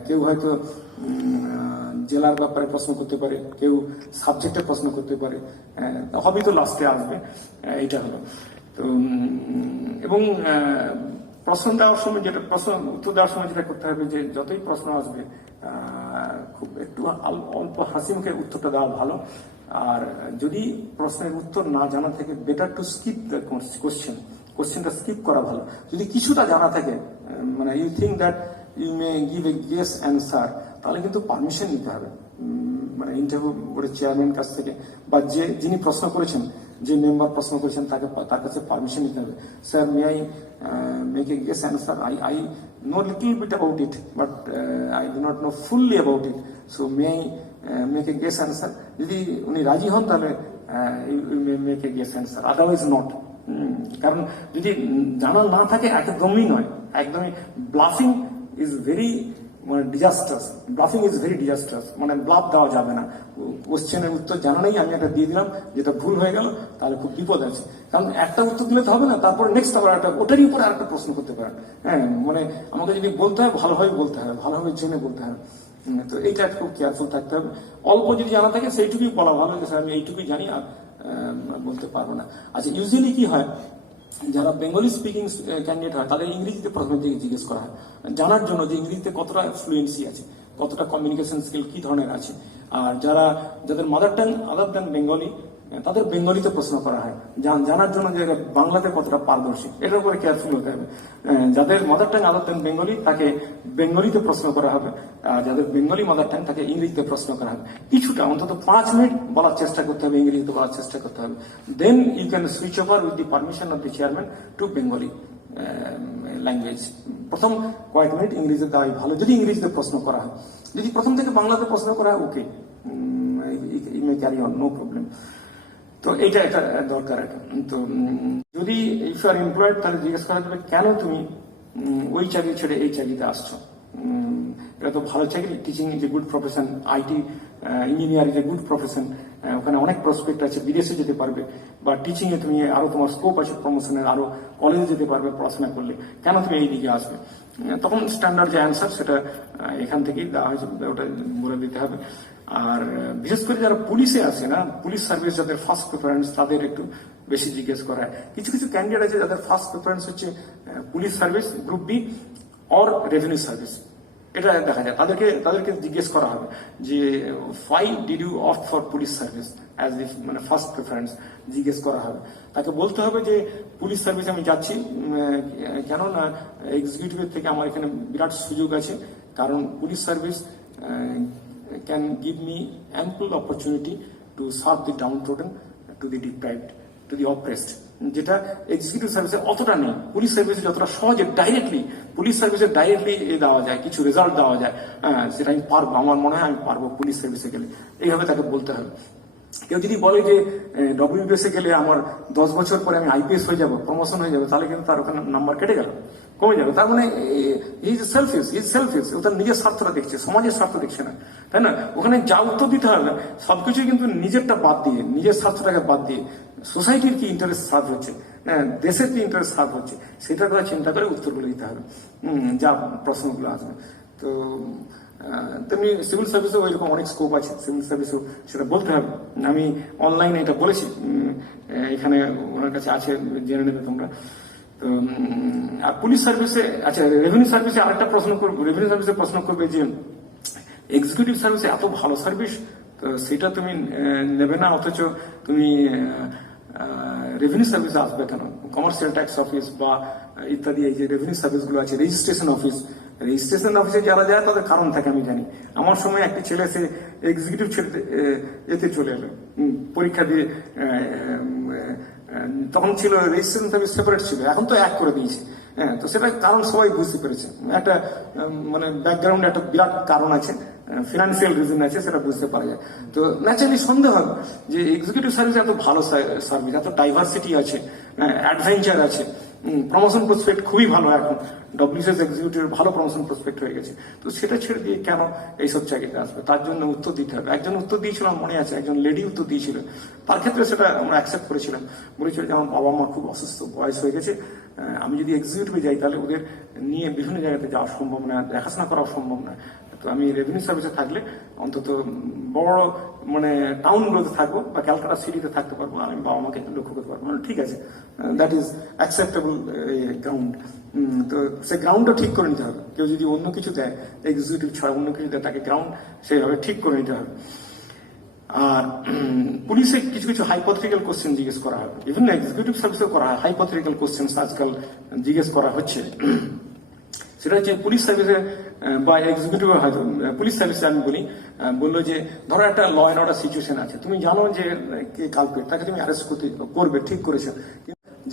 কেউ হয়তো জেলার ব্যাপারে প্রশ্ন করতে পারে, কেউ সাবজেক্টে প্রশ্ন করতে পারে, হবি তো লাস্টে আসবে, এটা হলো। তো এবং প্রশ্ন দেওয়ার সময় যেটা উত্তর দেওয়ার সময় যেটা করতে হবে যে যতই প্রশ্ন আসবে খুব একটু অল্প হাসি মুখে উত্তরটা দেওয়া ভালো। আর যদি প্রশ্নের উত্তর না জানা থাকে বেটার টু স্কিপ দ্য কোশ্চেনটা স্কিপ করা ভালো। যদি কিছুটা জানা থাকে, মানে you think that you may give a guess answer, তাহলে কিন্তু পারমিশন নিতে হবে, মানে ইন্টারভিউ বোর্ডের চেয়ারম্যান কাছ থেকে, বা যিনি প্রশ্ন করেছেন, যে মেম্বার প্রশ্ন করেছেন তার কাছে পারমিশন নিতে হবে। Sir may I make a guess answer, I know little bit about it but I do not know fully about it, so may I make a guess answer. যদি উনি রাজি হন তাহলে make a guess answer, otherwise not. কারণ যদি জানা না থাকে একদমই নয়, একদমই bluffing is very disasters, bluffing is very disasters, মানে ব্লাফ দেওয়া যাবে না। কোশ্চেনের উত্তর জানা নেই, আমি একটা দিয়ে দিলাম, যেটা ভুল হয়ে গেল, তাহলে খুব বিপদ আছে। কারণ একটা উত্তর দিলে তো হবে না, তারপর নেক্সট আবার একটা ওটারই উপরে আরেকটা প্রশ্ন করতে পারেন। মানে আমাকে যদি বলতে হয় ভালোভাবে বলতে হবে, ভালোভাবে জেনে বলতে হবে। তো এইটা খুব কেয়ারফুল থাকতে হবে। অল্প যদি জানা থাকে সেইটুকুই বলা ভালো, যে স্যার আমি এইটুকুই জানি আর বলতে পারবো না। আচ্ছা, ইউজুয়ালি কি হয়, যারা বেঙ্গলি স্পিকিং ক্যান্ডিডেট হয় তাদের ইংরেজিতে প্রথমে দিকে জিজ্ঞেস করা হয়, জানার জন্য যে ইংরেজিতে কতটা ফ্লুয়েন্সি আছে, কতটা কমিউনিকেশন স্কিল কি ধরনের আছে। আর যাদের mother tongue other than Bengali, তাদের বেঙ্গলিতে প্রশ্ন করা হয়, জানার জন্য যে বাংলাতে কতটা পারদর্শী, এটার উপরে কেয়ারফুল হতে হবে। যাদের mother tongue other than Bengali তাকে বেঙ্গলিতে প্রশ্ন করা হবে, আর যাদের বেঙ্গলি মাদার টাং তাকে ইংরেজিতে প্রশ্ন করা হবে। কিছুটা অন্তত 5 মিনিট বলার চেষ্টা করতে হবে, ইংরেজিতে বলার চেষ্টা করতে হবে। Then you can switch over with the permission of the chairman to Bengali language. প্রথম কয়েক মিনিট ইংরেজিতে দেওয়াই ভালো, যদি ইংরেজিতে প্রশ্ন করা হয়। যদি প্রথম থেকে বাংলাতে প্রশ্ন করা হয়, okay, you may carry on, no problem. তো এটা দরকার। তো যদি ইফ ইউ আর এমপ্লয়েড, তাহলে জিজ্ঞেস করা যাবে কেন তুমি ওই চাকরি ছেড়ে এই চাকরিতে আসছো। এটা তো ভালো চাকরি, teaching is a good profession, IT engineer is a good profession, ওখানে অনেক প্রসপেক্ট আছে, বিদেশে যেতে পারবে, বা টিচিং এ তুমি আরো তোমার স্কোপ আছে প্রমোশনের, আরো কলেজে যেতে পারবে পড়াশোনা করলে, কেন তুমি এই দিকে আসবে। তখন স্ট্যান্ডার্ড যে অ্যান্সার সেটা এখান থেকেই দেওয়া হয়েছে, ওটা বলে দিতে হবে। আর বিশেষ করে যারা পুলিশে আছে না, পুলিশ সার্ভিস যাদের ফার্স্ট প্রেফারেন্স, তাদের একটু বেশি জিজ্ঞেস করা হয়। কিছু কিছু ক্যান্ডিডেট আছে যাদের ফার্স্ট প্রেফারেন্স হচ্ছে police service, group B or revenue service, এটা দেখা যায়। তাদেরকে জিজ্ঞেস করা হবে যে why did you opt for police service as the, মানে ফার্স্ট প্রেফারেন্স জিজ্ঞেস করা হবে। তাকে বলতে হবে যে পুলিশ সার্ভিস আমি যাচ্ছি কেননা এক্সিকিউটিভের থেকে আমার এখানে বিরাট সুযোগ আছে, কারণ police service can give me ample opportunity to serve the downtrodden, to the deprived, to the oppressed, যেটা এক্সিকিউটিভ সার্ভিসে অতটা নেই। পুলিশ সার্ভিসে যতটা সহজে ডাইরেক্টলি, পুলিশ সার্ভিসে ডাইরেক্টলি দেওয়া যায়, কিছু রেজাল্ট দেওয়া যায়, সেটা আমি পারবো, আমার মনে হয় আমি পারবো পুলিশ সার্ভিসে গেলে, এইভাবে তাকে বলতে হবে। কেউ যদি বলে যে ডব্লিউবিএস এ গেলে আমার 10 বছর পরে আমি আইপিএস হয়ে যাব, প্রমোশন হয়ে যাবে, তাহলে কিন্তু তার ওখানে নাম্বার কেটে গেল, কমে যাবে। তার মানে সেলফিশ, ও তার নিজের স্বার্থটা দেখছে, সমাজের স্বার্থ দেখছে না, তাই না? ওখানে যা উত্তর দিতে হবে সবকিছু কিন্তু নিজেরটা বাদ দিয়ে, নিজের স্বার্থটাকে বাদ দিয়ে সোসাইটির কি ইন্টারেস্ট সার্ভ হচ্ছে, দেশের কি ইন্টারেস্ট সার্ভ হচ্ছে, সেটা করে চিন্তা করে উত্তরগুলো দিতে হবে, যা প্রশ্নগুলো আসবে। তো তেমনি সিভিল সার্ভিসেও এরকম অনেক স্কোপ আছে, সিভিল সার্ভিসেও সেটা বলতে হবে। আমি অনলাইনে এটা বলেছি, এখানে ওনার কাছে আছে, জেনে নেবে তোমরা। তো আর পুলিশ সার্ভিসে, আচ্ছা রেভিনিউ সার্ভিসে আরেকটা প্রশ্ন করবো, রেভিনিউ সার্ভিসে প্রশ্ন করবে যে এক্সিকিউটিভ সার্ভিসে এত ভালো সার্ভিস, তো সেটা তুমি নেবে না, অথচ তুমি রেভিনিউ সার্ভিসে আসবে কেন? কমার্শিয়াল ট্যাক্স অফিস বা ইত্যাদি এই যে রেভিনিউ সার্ভিসগুলো আছে, রেজিস্ট্রেশন অফিসে যারা যায় তাদের কারণ থাকে আমি জানি। আমার সময় একটি ছেলে সে এক্সিকিউটিভ ছেড়ে এতে চলে এলো, পরীক্ষা দিয়ে, তখন ছিল রেজিস্ট্রেশন সার্ভিস সেপারেট ছিল, এখন তো এক করে দিয়েছে। হ্যাঁ, তো সেটা কারণ সবাই বুঝতে পেরেছে, একটা মানে ব্যাকগ্রাউন্ডে একটা বিরাট কারণ আছে, ফিনান্সিয়াল রিজন আছে, সেটা বুঝতে পারা যায়। তো ন্যাচারালি সন্দেহ হবে যে এক্সিকিউটিভ সার্ভিস এত ভালো সার্ভিস, এত ডাইভার্সিটি আছে, অ্যাডভেঞ্চার আছে, প্রমোশন প্রসপেক্ট খুবই ভালো, এখন ডব্লিউএস এক্সিকিউটিভ ভালো প্রমোশন প্রসপেক্ট হয়ে গেছে, তো সেটা ছেড়ে দিয়ে কেন এইসব চাকরিতে আসবে? তার জন্য উত্তর দিতে হবে। একজন উত্তর দিয়েছিল, মনে আছে, একজন লেডি উত্তর দিয়েছিল, তার ক্ষেত্রে সেটা আমরা অ্যাকসেপ্ট করেছিলাম। বলেছিল যে আমার বাবা মা খুব অসুস্থ, বয়স হয়ে গেছে, আমি যদি এক্সিকিউটিভে যাই তাহলে ওদের নিয়ে বিভিন্ন জায়গাতে যাওয়া সম্ভব না, দেখাশোনা করা সম্ভব না, তো আমি রেভিনিউ সার্ভিসে থাকলে অন্তত বড় মানে টাউনগুলোতে থাকবো বা ক্যালকাটা সিটিতে থাকতে পারবো, আমি বাবা মাকে লক্ষ্য করতে পারবো। ঠিক আছে, দ্যাট ইজ অ্যাকসেপ্টেবল গ্রাউন্ড। তো সে গ্রাউন্ডটা ঠিক করে নিতে হবে। কেউ যদি অন্য কিছু দেয়, এক্সিকিউটিভ ছাড়া অন্য কিছু দেয়, তাকে গ্রাউন্ড সেইভাবে ঠিক করে নিতে হবে। আর পুলিশে কিছু কিছু হাইপোথেটিক্যাল কোশ্চেন জিজ্ঞেস করা হয়, ইভেন এক্সিকিউটিভ সার্ভিসেও করা হয়, হাইপোথেটিক্যাল কোশ্চেন আজকাল জিজ্ঞেস করা হচ্ছে। সেটা হচ্ছে পুলিশ সার্ভিসে বা এক্সিকিউটিভে, হয়তো পুলিশ সার্ভিসে আমি বলি, বললো যে ধরো একটা ল অ্যান্ড অর্ডার সিচুয়েশন আছে, তুমি জানো যে কে কালপেট, তাকে তুমি অ্যারেস্ট করবে, ঠিক করেছো,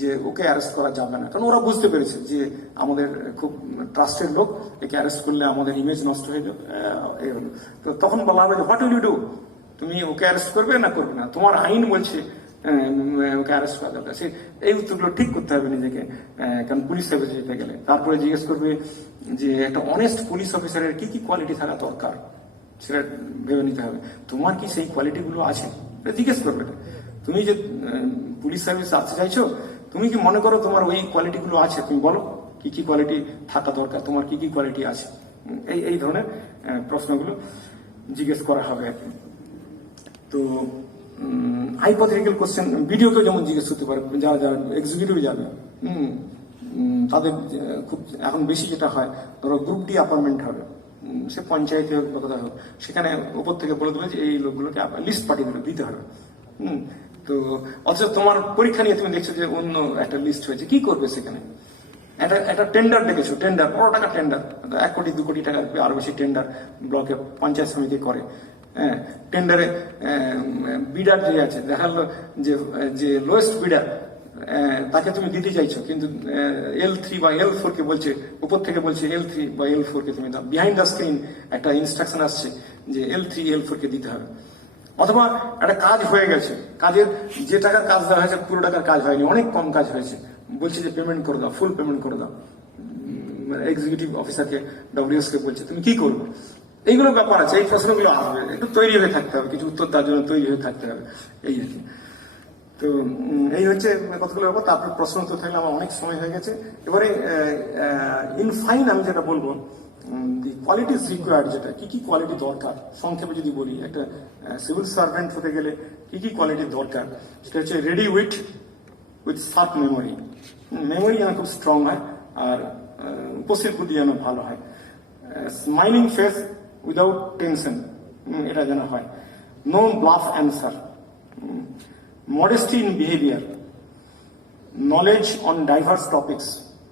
যে ওকে অ্যারেস্ট করা যাবে না, কারণ ওরা বুঝতে পেরেছে যে আমাদের খুব ট্রাস্টেড লোক, একে অ্যারেস্ট করলে আমাদের ইমেজ নষ্ট হয়ে যাবে। তো তখন বলা হবে যে হোয়াট উইল ইউ ডু, তুমি ওকে অ্যারেস্ট করবে না করবে না, তোমার আইন বলছে ওকে অ্যারেস্ট করা যাবে। সে এই উত্তরগুলো ঠিক করতে হবে নিজেকে, কারণ পুলিশ সার্ভিসে যেতে গেলে। তারপরে জিজ্ঞেস করবে যে একটা অনেস্ট পুলিশ অফিসারের কি কি কোয়ালিটি থাকা দরকার, সেটা ভেবে নিতে হবে। তোমার কি সেই কোয়ালিটিগুলো আছে, জিজ্ঞেস করবে। তুমি যে পুলিশ সার্ভিস আসতে চাইছো, তুমি কি মনে করো তোমার ওই কোয়ালিটিগুলো আছে? তুমি বলো কি কি কোয়ালিটি থাকা দরকার, তোমার কি কি কোয়ালিটি আছে। এই ধরনের প্রশ্নগুলো জিজ্ঞেস করা হবে আর কি। তো হাইপোথেটিক্যাল কোশ্চেন ভিডিওকেও যেমন জিজ্ঞেস করতে পারে, যারা যারা এক্সিকিউটিভে যাবে, তাদের খুব এখন বেশি যেটা হয়, ধরো গ্রুপ ডি অ্যাপয়েন্টমেন্ট হবে, সে পঞ্চায়েতে হোক বা কোথাও হোক, সেখানে উপর থেকে বলে দেবে যে এই লোকগুলোকে লিস্ট পাঠিয়ে দিতে হবে। তো অথচ তোমার পরীক্ষা নিয়ে তুমি দেখছো যে অন্য একটা লিস্ট হয়েছে, কি করবে সেখানে? একটা টেন্ডার দেখেছো, টেন্ডার, বড় টাকা টেন্ডার, 1 কোটি 2 কোটি টাকা আরো বেশি টেন্ডার ব্লকে পঞ্চায়েত সমিতি করে। হ্যাঁ, টেন্ডারে বিডার যে আছে, দেখা গেল যে লোয়েস্ট বিডার, তাকে তুমি দিতে চাইছো, কিন্তু L3 বা L4 কে বলছে, উপর থেকে বলছে L3 বা L4 কে তুমি দাও। বিহাইন্ড দ্য স্ক্রিন একটা ইনস্ট্রাকশন আসছে যে L3 L4 কে দিতে হবে। অথবা একটা কাজ হয়ে গেছে, কাজের যে টাকার কাজ দেওয়া হয়েছে পুরো টাকার কাজ হয়নি, অনেক কম কাজ হয়েছে, বলছে যে পেমেন্ট করে দাও, ফুল পেমেন্ট করে দাও। এক্সিকিউটিভ অফিসারকে, ডব্লিউএস কে বলছে, তুমি কি করবে? এইগুলো ব্যাপার আছে, এই প্রশ্নগুলো আসবে, একটু তৈরি হয়ে থাকতে হবে, কিছু উত্তর তার জন্য তৈরি হয়ে থাকতে হবে, এই আর কি। তো এই হচ্ছে কতগুলো ব্যাপার। তারপরে প্রশ্ন উত্তর থাকলে আমার অনেক সময় হয়ে গেছে। এবারে ইন ফাইন আমি যেটা বলবো, দি কোয়ালিটিজ রিকোয়ার্ড, যেটা কি কি কোয়ালিটি দরকার, সংক্ষেপে যদি বলি, একটা সিভিল সার্ভেন্ট হতে গেলে কি কি কোয়ালিটি দরকার, সেটা হচ্ছে ready with sharp memory, memory যেন খুব স্ট্রং হয়, আর উপস্থিত বুদ্ধি যেন ভালো হয়, স্মাইলিং ফেস উইদাউট টেনশন, এটা যেন হয়, no bluff answer, modesty in behaviour, knowledge on diverse topics,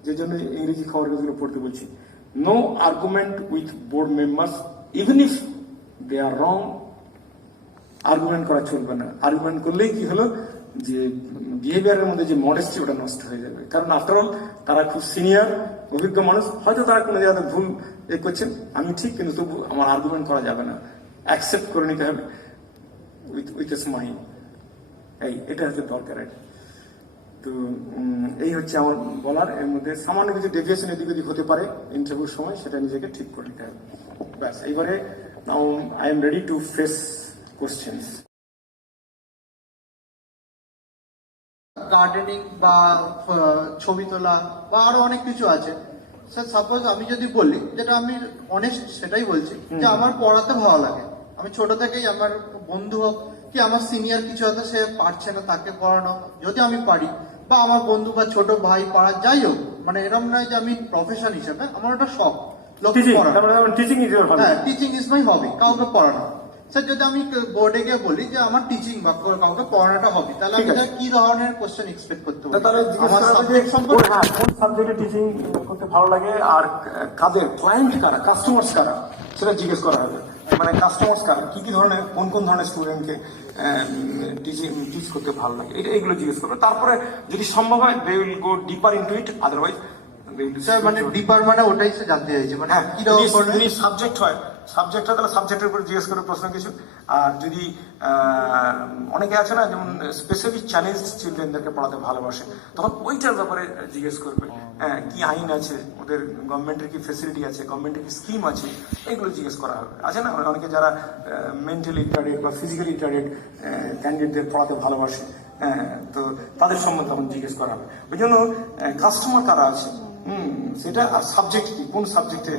যে জন্য ইংরেজি খবরগুলো পড়তে বলছি, no argument with board members even if they are wrong, argument করা চলবে না। আর্গুমেন্ট করলেই কি হলো, যে বিহেভিয়ারের মধ্যে যে মডেস্টি, ওটা নষ্ট হয়ে যাবে। কারণ আফটার অল তারা খুব সিনিয়র অভিজ্ঞ মানুষ, হয়তো তারা কোনো জায়গাতে ভুল করছেন, আমি ঠিক, কিন্তু তবু আমার আর্গুমেন্ট করা যাবে না, অ্যাকসেপ্ট করে নিতে হবে উইথ এ স্মাইল। এটা হচ্ছে দরকার আর কি। তো এই হচ্ছে আমার বলার। এর মধ্যে সামান্য কিছু ডেভিয়েশন এদিক ওদিক হতে পারে ইন্টারভিউর সময়, সেটা নিজেকে ঠিক করে নিতে হবে। ব্যাস, এইবারে now I am ready to face questions. Gardening বা ছবি তোলা বা আরো অনেক কিছু আছে। স্যার সাপোজ আমি যদি বলি, যেটা আমি অনেস্ট সেটাই বলছি, যে আমার পড়াতে ভালো লাগে। আমি ছোট থেকেই আমার বন্ধু হোক কি আমার সিনিয়র কিছু হয়তো সে পারছে না, তাকে পড়ানো যদি আমি পারি, বা আমার বন্ধু বা ছোট ভাই পড়া, যাই হোক, মানে এরকম নয় যে আমি প্রফেশন হিসেবে, আমার ওটা শখ লোককে পড়ানো। টিচিং ইজ ইওর হবি। হ্যাঁ, টিচিং ইজ মাই হবি, কাউকে পড়ানো। স্যার যদি আমি বোর্ডে গিয়ে বলি যে আমার টিচিং বা কাউকে পড়ানোটা হবি, তাহলে আমি কি ধরনের কোশ্চেন এক্সপেক্ট করতে পারি? তাহলে আমার সাবজেক্ট সম্পর্কে, কোন সাবজেক্টে টিচিং করতে ভালো লাগে আর কাদের ক্লায়েন্ট কারা, কাস্টমার্স কারা, সেটা জিজ্ঞেস করা হবে। মানে কাস্টমার্স কারা, কি কি ধরনের, কোন কোন ধরনের স্টুডেন্টকে টিচ করতে ভালো লাগে, এগুলো জিজ্ঞেস করবে। তারপরে যদি সম্ভব হয় they will go deeper into it, otherwise sir মানে ডিপার মানে ওটাই সে জানতে চাইছে, মানে হ্যাঁ, কি রকম করে। যদি সাবজেক্ট হয় তাহলে সাবজেক্টের উপর জিজ্ঞেস করে প্রশ্ন কিছু। আর যদি অনেকে আছে না, যেমন স্পেশালি চ্যালেঞ্জ চিলড্রেনদেরকে পড়াতে ভালোবাসে, তখন ওইটার ব্যাপারে জিজ্ঞেস করবে। কি আইন আছে ওদের, গভর্নমেন্টের কি ফেসিলিটি আছে, গভর্নমেন্টের কি স্কিম আছে, এগুলো জিজ্ঞেস করা হবে। আছে না অনেকে যারা মেন্টালি রিটার্ডেড বা ফিজিক্যালি রিটার্ডেড ক্যান্ডিডেটদের পড়াতে ভালোবাসে, তো তাদের সম্বন্ধে তখন জিজ্ঞেস করা হবে। ওই জন্য কাস্টমার কারা আছে, সেটা, আর সাবজেক্ট কি, কোন সাবজেক্টে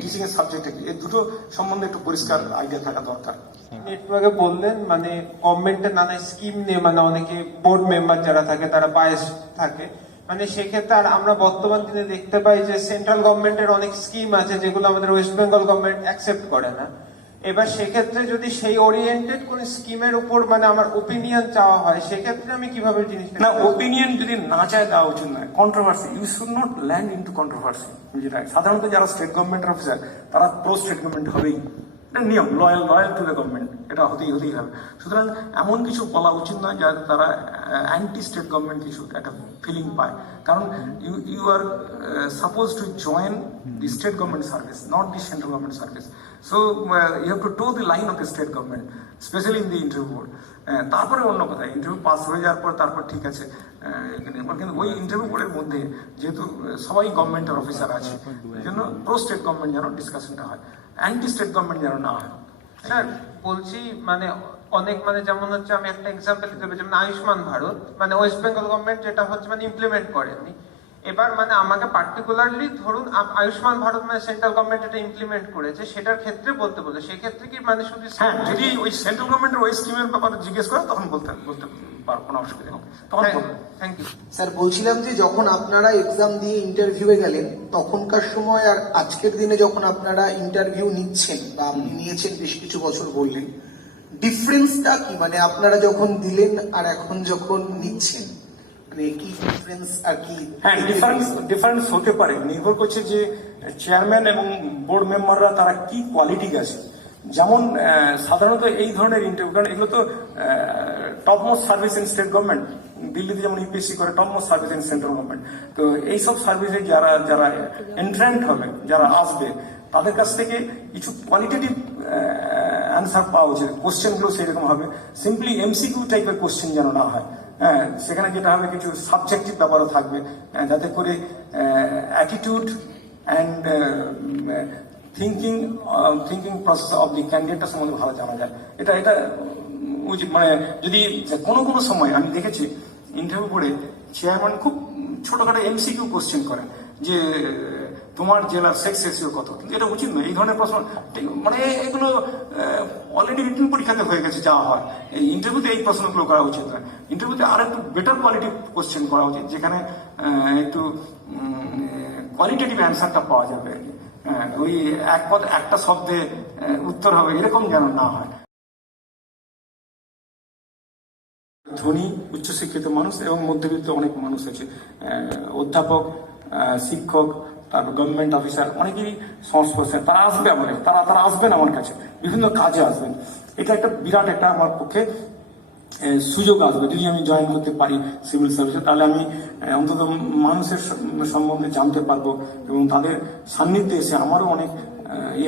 টিচিং এর সাবজেক্টে কি, এই দুটো সম্বন্ধে একটু পরিষ্কার আইডিয়া থাকা দরকার। একটু আগে বললেন মানে গভর্নমেন্টের নানা স্কিম নিয়ে, মানে অনেকে বোর্ড মেম্বার যারা থাকে তারা বায়াস থাকে, মানে সেক্ষেত্রে আর আমরা বর্তমান দিনে দেখতে পাই যে সেন্ট্রাল গভর্নমেন্টের অনেক স্কিম আছে যেগুলো আমাদের ওয়েস্ট বেঙ্গল গভর্নমেন্ট অ্যাকসেপ্ট করে না। এবার সেক্ষেত্রে যদি সেই ওরিয়েন্টেড কোন স্কিমের উপর মানে আমার ওপিনিয়ন চাওয়া হয়, সেক্ষেত্রে আমি কিভাবে জিনিসটা, না, ওপিনিয়ন যদি না চায় দেওয়া উচিত নয়। Controversy, you should not land into controversy. সাধারণত যারা স্টেট গভর্নমেন্ট অফিসার তারা প্রো স্টেট গভর্নমেন্ট হবেই, এটা নিয়ম, লয়াল টু দ্য গভর্নমেন্ট, এটা হতেই হবে। সুতরাং এমন কিছু বলা উচিত নয় যাতে তারা অ্যান্টি স্টেট গভর্নমেন্ট কিছু একটা ফিলিং পায়। কারণ you are suppose to join the state government service, not the central government service. So you have to toe the line of the state government, specially in the interview board. তারপরে অন্য কথা, interview pass হয়ে যাওয়ার পর তারপর ঠিক আছে, কিন্তু ওই ইন্টারভিউ বোর্ডের মধ্যে যেহেতু সবাই গভর্নমেন্টের অফিসার আছে, এই জন্য প্রো স্টেট গভর্নমেন্ট যেন ডিসকাশনটা হয়, অ্যান্টি স্টেট গভর্নমেন্ট যেন না হয়। স্যার বলছি মানে অনেক মানে যেমন হচ্ছে আমি একটা এক্সাম্পল দিতে পারি, যেমন আয়ুষ্মান ভারত মানে ওয়েস্ট বেঙ্গল গভর্নমেন্ট যেটা হচ্ছে মানে ইমপ্লিমেন্ট করেনি। এবার মানে আমাকে পার্টিকুলারলি ধরুন আয়ুষ্মান ভারত মানে সেন্ট্রাল গভর্নমেন্ট যেটা ইমপ্লিমেন্ট করেছে সেটার ক্ষেত্রে বলতে বলে, সেক্ষেত্রে কি মানে শুধু হ্যাঁ, যদি ওই সেন্ট্রাল গভর্নমেন্টের ওই স্কিমের ব্যাপারে জিজ্ঞেস করে তখন বলতে পারবো, কোনো অসুবিধা নেই, তখন বলবো। Thank you. স্যার বলছিলাম যে যখন আপনারা এক্সাম দিয়ে ইন্টারভিউয়ে গেলেন তখনকার সময় আর আজকের দিনে যখন আপনারা ইন্টারভিউ নিচ্ছেন বা আপনি নিয়েছেন বেশ কিছু বছর বললেন, ডিফারেন্সটা কি? মানে আপনারা যখন দিলেন আর এখন যখন নিচ্ছেন, মানে কি ডিফারেন্স আর কি? হ্যাঁ, ডিফারেন্স হতে পারে, নির্ভর করছে যে চেয়ারম্যান এবং বোর্ড মেম্বাররা তারা কি কোয়ালিটি আছে। যেমন সাধারণত এই ধরনের ইন্টারভিউ, কারণ এগুলো তো top most service in state government, দিল্লিতে যেমন ইউপিএসসি করে top most service in central government, তো এইসব সার্ভিসে যারা এন্ট্রান্ট হবে, যারা আসবে, তাদের কাছ থেকে কিছু কোয়ালিটেটিভ অ্যান্সার পাওয়া উচিত। কোশ্চেনগুলো সেরকম হবে, সিম্পলি এমসিকিউ টাইপের কোশ্চেন যেন না হয়। সেখানে যেটা হবে কিছু সাবজেক্টিভ ব্যাপারও থাকবে, যাতে করে attitude and thinking process of the ক্যান্ডিডেটটার সম্বন্ধে ভালো জানা যায়। এটা উচিত। মানে যদি কোনো সময় আমি দেখেছি ইন্টারভিউ করে চেয়ারম্যান খুব ছোটখাটো এমসিকিউ কোশ্চেন করেন যে তোমার জেলার সেক্স রেশিও কত, কিন্তু এটা উচিত নয়। এই ধরনের প্রশ্ন মানে এগুলো অলরেডি রিটেন পরীক্ষাতে হয়ে গেছে, যাওয়া হয়। এই ইন্টারভিউতে এই প্রশ্নগুলো করা উচিত নয়। ইন্টারভিউতে আর একটু বেটার কোয়ালিটি কোশ্চেন করা উচিত, যেখানে একটু কোয়ালিটেটিভ অ্যান্সারটা পাওয়া যাবে আর কি। ওই একটা শব্দে উত্তর হবে এরকম যেন না হয়। ধনী উচ্চশিক্ষিত মানুষ এবং মধ্যবিত্ত অনেক মানুষ আছে, অধ্যাপক, শিক্ষক, তারপর গভর্নমেন্ট অফিসার, অনেকেরই সংস্পর্শে তারা আসবে তারা আসবেন আমার কাছে, বিভিন্ন কাজে আসবেন। এটা একটা বিরাট একটা আমার পক্ষে সুযোগ আসবে। যদি আমি জয়েন করতে পারি সিভিল সার্ভিসে, তাহলে আমি অন্তত মানুষের সম্বন্ধে জানতে পারবো এবং তাদের সান্নিধ্যে এসে আমারও অনেক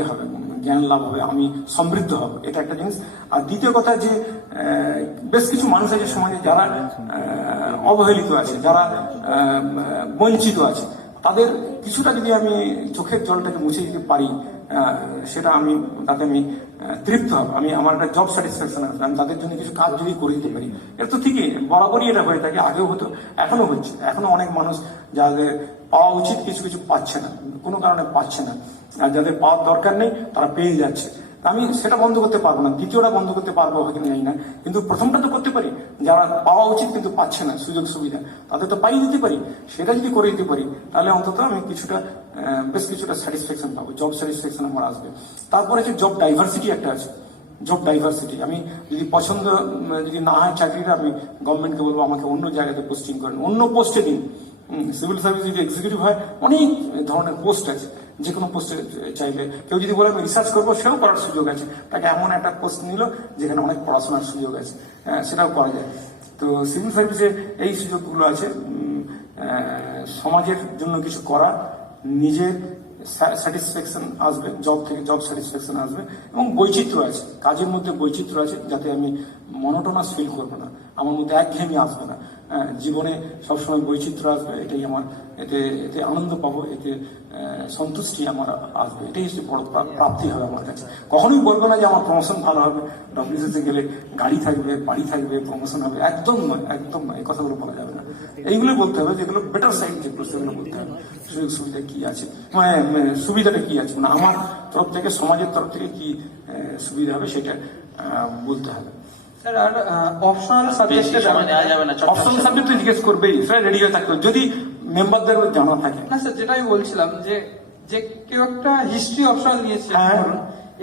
হবে, জ্ঞান লাভ হবে, আমি সমৃদ্ধ হব, এটা একটা জিনিস। আর দ্বিতীয় কথা যে বেশ কিছু মানুষ আছে সমাজে যারা অবহেলিত আছে, যারা বঞ্চিত আছে, তাদের কিছুটা যদি আমি চোখের জলটাকে মুছে দিতে পারি, সেটা আমি তাতে আমি তৃপ্ত হব, আমি আমার একটা জব স্যাটিসফ্যাকশন আসবে, আমি তাদের জন্য কিছু কাজ যদি করে দিতে পারি। এটা তো ঠিকই, বরাবরই এটা হয়ে থাকে, আগেও হতো, এখনো হচ্ছে। এখনো অনেক মানুষ যাদের পাওয়া উচিত কিছু কিছু পাচ্ছে না, কোনো কারণে পাচ্ছে না, আর যাদের পাওয়ার দরকার নেই তারা পেয়ে যাচ্ছে। আমি সেটা বন্ধ করতে পারবো না, দ্বিতীয়টা বন্ধ করতে পারবো হয়তো জানি না, কিন্তু প্রথমটা তো করতে পারি। যারা পাওয়া উচিত কিন্তু পাচ্ছে না সুযোগ সুবিধা, তাদের তো পাইয়ে দিতে পারি। সেটা যদি করে দিতে পারি তাহলে অন্তত আমি কিছুটা বেশ কিছুটা স্যাটিসফ্যাকশন পাবো, জব স্যাটিসফ্যাকশন আমার আসবে। তারপরে যে জব ডাইভার্সিটি একটা আছে, জব ডাইভার্সিটি। আমি যদি পছন্দ যদি না হয় চাকরিটা, আমি গভর্নমেন্টকে বলবো আমাকে অন্য জায়গাতে পোস্টিং করেন, অন্য পোস্টে দিন। সিভিল সার্ভিস যদি এক্সিকিউটিভ হয়, অনেক ধরনের পোস্ট আছে, যে কোনো পোস্টে চাইলে কেউ যদি বলে আমি রিসার্চ করবো, সেও করার সুযোগ আছে। তাকে এমন একটা পোস্ট নিল যেখানে অনেক পড়াশোনার সুযোগ আছে, সেটাও করা যায়। তো সিভিল সার্ভিসে এই সুযোগগুলো আছে, সমাজের জন্য কিছু করা, নিজের স্যাটিসফ্যাকশন আসবে, জব থেকে জব স্যাটিসফ্যাকশন আসবে, এবং বৈচিত্র্য আছে, কাজের মধ্যে বৈচিত্র্য আছে, যাতে আমি মনোটোনাস ফিল করবো না, আমার মধ্যে একঘেয়েমি আসবে না, জীবনে সবসময় বৈচিত্র্য আসবে। এটাই আমার, এতে এতে আনন্দ পাবো, এতে সন্তুষ্টি আমার আসবে, এটাই হচ্ছে বড় প্রাপ্তি হবে আমার কাছে। কখনোই বলবো না যে আমার প্রমোশন ভালো হবে, ডব্লিউসিতে গেলে গাড়ি থাকবে, বাড়ি থাকবে, প্রমোশন হবে, একদম নয়, একদম নয়, এই কথাগুলো বলা যাবে না। এইগুলো বলতে হবে যেগুলো বেটার সাইড, যেগুলো সেগুলো বলতে হবে। সুযোগ সুবিধা কি আছে, মানে সুবিধাটা কি আছে, মানে আমার তরফ থেকে, সমাজের তরফ থেকে কি সুবিধা হবে, সেটা বলতে হবে। স্যার, আর অপশনাল সাবজেক্টে নেওয়া যাবে না, অপশনাল সাবজেক্ট জিজ্ঞেস করবেই, স্যার রেডি হয়ে থাকবে যদি মেম্বারদের জানা থাকে। না স্যার, যেটা আমি বলছিলাম যে কেউ একটা হিস্ট্রি অপশনাল নিয়েছে, হ্যাঁ। ধরুন,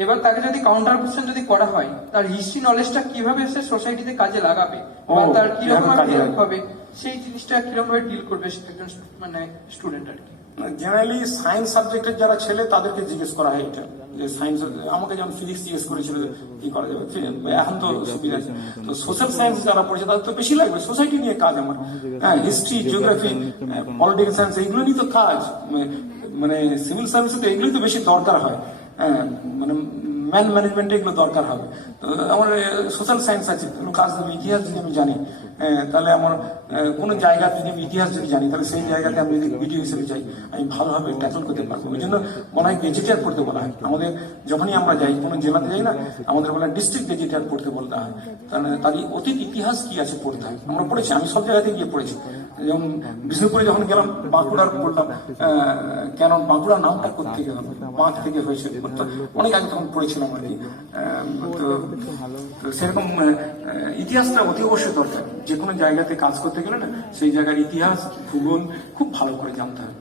এবার তাকে যদি কাউন্টার কোশ্চেন যদি করা হয়, তার হিস্ট্রি নলেজটা কিভাবে সে সোসাইটিতে কাজে লাগাবে, বা তার কিরকম কাজে হেল্প লাগাবে। হবে, সেই জিনিসটা কিরকম ভাবে ডিল করবে একজন মানে স্টুডেন্ট আর কি। জেনারেলি সায়েন্স সাবজেক্টের যারা ছেলে তাদেরকে জিজ্ঞেস করা হয় এটা, যে সায়েন্স, আমাকে যেমন ফিজিক্স জিজ্ঞেস করেছিল যে কি করা যাবে, এখন তো সুবিধা আছে। তো সোশ্যাল সায়েন্স যারা পড়েছে তাদের তো বেশি লাগবে, সোসাইটি নিয়ে কাজ আমার, হিস্ট্রি, জিওগ্রাফি, পলিটিক্যাল সায়েন্স, এইগুলো নিয়ে তো কাজ, মানে সিভিল সার্ভিসে তো এগুলোই তো বেশি দরকার হয়, মানে ম্যান ম্যানেজমেন্টে এগুলো দরকার হবে। তো আমার সোশ্যাল সায়েন্স আছে, কোনো কাজ দেবে। ইতিহাস যদি আমি জানি, তাহলে আমার কোনো জায়গা যদি আমি ইতিহাস যদি জানি, তাহলে সেই জায়গাতে আমি যদি ভিডিও হিসেবে যাই, আমি ভালোভাবে ট্যাকল করতে পারবো। ওই জন্য মনে হয় গেজেটিয়ার পড়তে বলা হয় আমাদের, যখনই আমরা যাই কোনো জেলাতে যাই না, আমাদের বলা ডিস্ট্রিক্ট গেজেটিয়ার পড়তে বলতে হয়। তাহলে তারই অতীত ইতিহাস কি আছে পড়তে হয়, আমরা পড়েছি, আমি সব জায়গাতে গিয়ে পড়েছি। যেমন বিষ্ণুপুরে যখন গেলাম, বাঁকুড়ার পড়লাম, কেন বাঁকুড়া নামটা করতে গেলাম, বাঁক থেকে হয়েছে, অনেক আগে তখন পড়েছিলাম আর কি। তো সেরকম ইতিহাসটা অতি অবশ্যই দরকার, যে কোনো জায়গাতে কাজ করতে গেলে না, সেই জায়গার ইতিহাস, ভূগোল খুব ভালো করে জানতে হবে।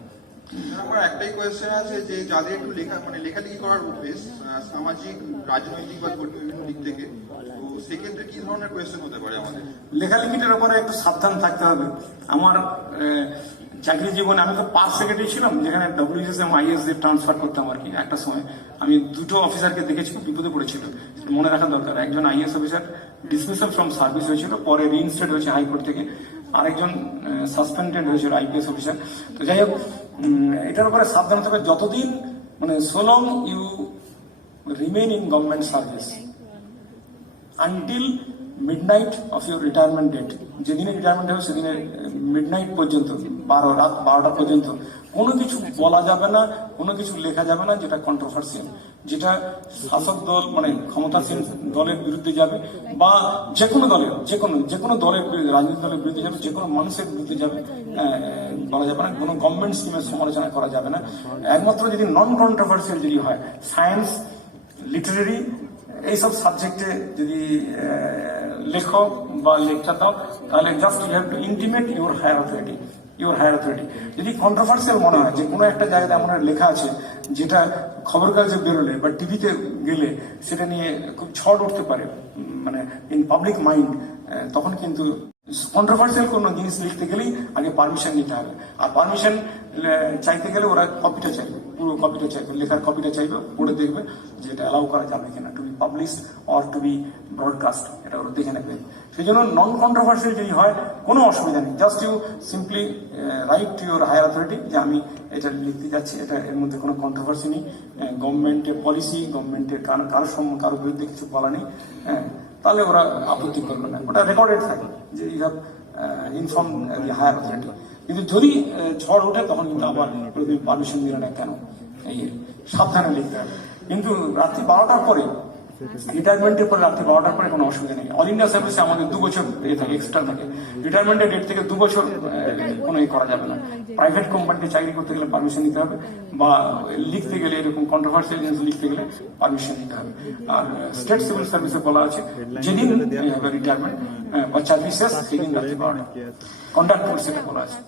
আমার একটাই কোয়েশ্চেন আছে, যে যাদের একটু লেখালেখি করার অভ্যেস, সামাজিক, রাজনৈতিক বা ধর্মীয় বিভিন্ন দিক থেকে, তো সেক্ষেত্রে কি ধরনের কোয়েশ্চেন হতে পারে আমাদের? লেখালেখিটার উপরে একটু সাবধান থাকতে হবে। আমার চাকরি জীবনে আমি তো পার্ক সেক্রেটারি ছিলাম, যেখানে ডব্লিউএসএম আইএস দের ট্রান্সফার করতাম আর কি। একটা সময় আমি দুটো অফিসারকে দেখেছি খুব বিপদে পড়েছিল, মনে রাখা দরকার। একজন IAS officer dismissal from service হয়েছিল, পরে রিইনস্টেট হয়েছে হাইকোর্ট থেকে, আরেকজন সাসপেন্ডেড হয়েছিল আইপিএস অফিসার। তো যাই হোক, এটার উপরে সাবধান থাকবে যতদিন, মানে so long you remain in government service until midnight of your retirement date. যেদিনে রিটায়ারমেন্ট হবে সেদিনে মিডনাইট পর্যন্ত, রাত 12টা পর্যন্ত কোনো কিছু বলা যাবে না, কোনো কিছু লেখা যাবে না যেটা কন্ট্রোভার্সিয়াল, যেটা শাসক দল মানে ক্ষমতাসীন দলের বিরুদ্ধে যাবে, বা যে কোনো দলের, যে কোনো দলের বিরুদ্ধে, রাজনৈতিক দলের বিরুদ্ধে যাবে, যে কোনো মানুষের বিরুদ্ধে যাবে, বলা যাবে না। কোনো গভর্নমেন্ট স্কিমের সমালোচনা করা যাবে না। একমাত্র যদি নন কন্ট্রোভার্সিয়াল যদি হয়, সায়েন্স, লিটারেরি, এইসব সাবজেক্টে যদি লেখক বা লেকচার দাও, তাহলে just you have to intimate your higher authority. যদি কন্ট্রোভার্সিয়াল মনে হয় যে কোনো একটা জায়গাতে এমন লেখা আছে যেটা খবর কাগজে বেরোলে বা টিভিতে গেলে সেটা নিয়ে খুব ঝড় উঠতে পারে, মানে ইন পাবলিক মাইন্ড, তখন কিন্তু কন্ট্রোভার্সিয়াল কোনো জিনিস লিখতে গেলেই আগে পারমিশন নিতে হবে। আর পারমিশন চাইতে গেলে ওরা কপিটা চাইবে, পুরো কপিটা চাইবে, লেখার কপিটা চাইবে, পড়ে দেখবে যে এটা অ্যালাউ করা যাবে কিনা, to be publish or to be broadcast, এটা ওরা দেখে নেবে। সেই জন্য নন কন্ট্রোভার্সিয়াল যদি হয় কোনো অসুবিধা নেই, just you simply write to your higher authority যে আমি এটা লিখতে যাচ্ছি, এটা এর মধ্যে কোনো কন্ট্রোভার্সি নেই, গভর্নমেন্টের পলিসি, গভর্নমেন্টের কারোর বিরুদ্ধে কিছু বলা নেই, তাহলে ওরা আপত্তি করবে না, ওটা রেকর্ডেড থাকে যে you have inform higher authority. কিন্তু যদি ঝড় ওঠে তখন কিন্তু আবার পারমিশন দিল না কেন, এই সাবধানে লিখতে হবে। কিন্তু রাত্রি 12টার পরে, রিটায়ারমেন্টের পরে রাত্রি 12টার পরে কোনো অসুবিধা নেই। অল ইন্ডিয়া সার্ভিসে আমাদের 2 বছর থাকে, এক্সট্রা থাকে। রিটায়ারমেন্টের ডেট থেকে 2 বছর কোনো করা যাবে না। প্রাইভেট কোম্পানিতে চাকরি করতে গেলে পারমিশন নিতে হবে, বা লিখতে গেলে এরকম কন্ট্রোভার্সিয়াল জিনিস লিখতে গেলে পারমিশন নিতে হবে। আর স্টেট সিভিল সার্ভিসে বলা আছে যেদিন রিটায়ারমেন্ট বা চাকরি শেষ সেদিন রাত্রি 12টা, কন্ডাক্ট সেটা বলা আছে।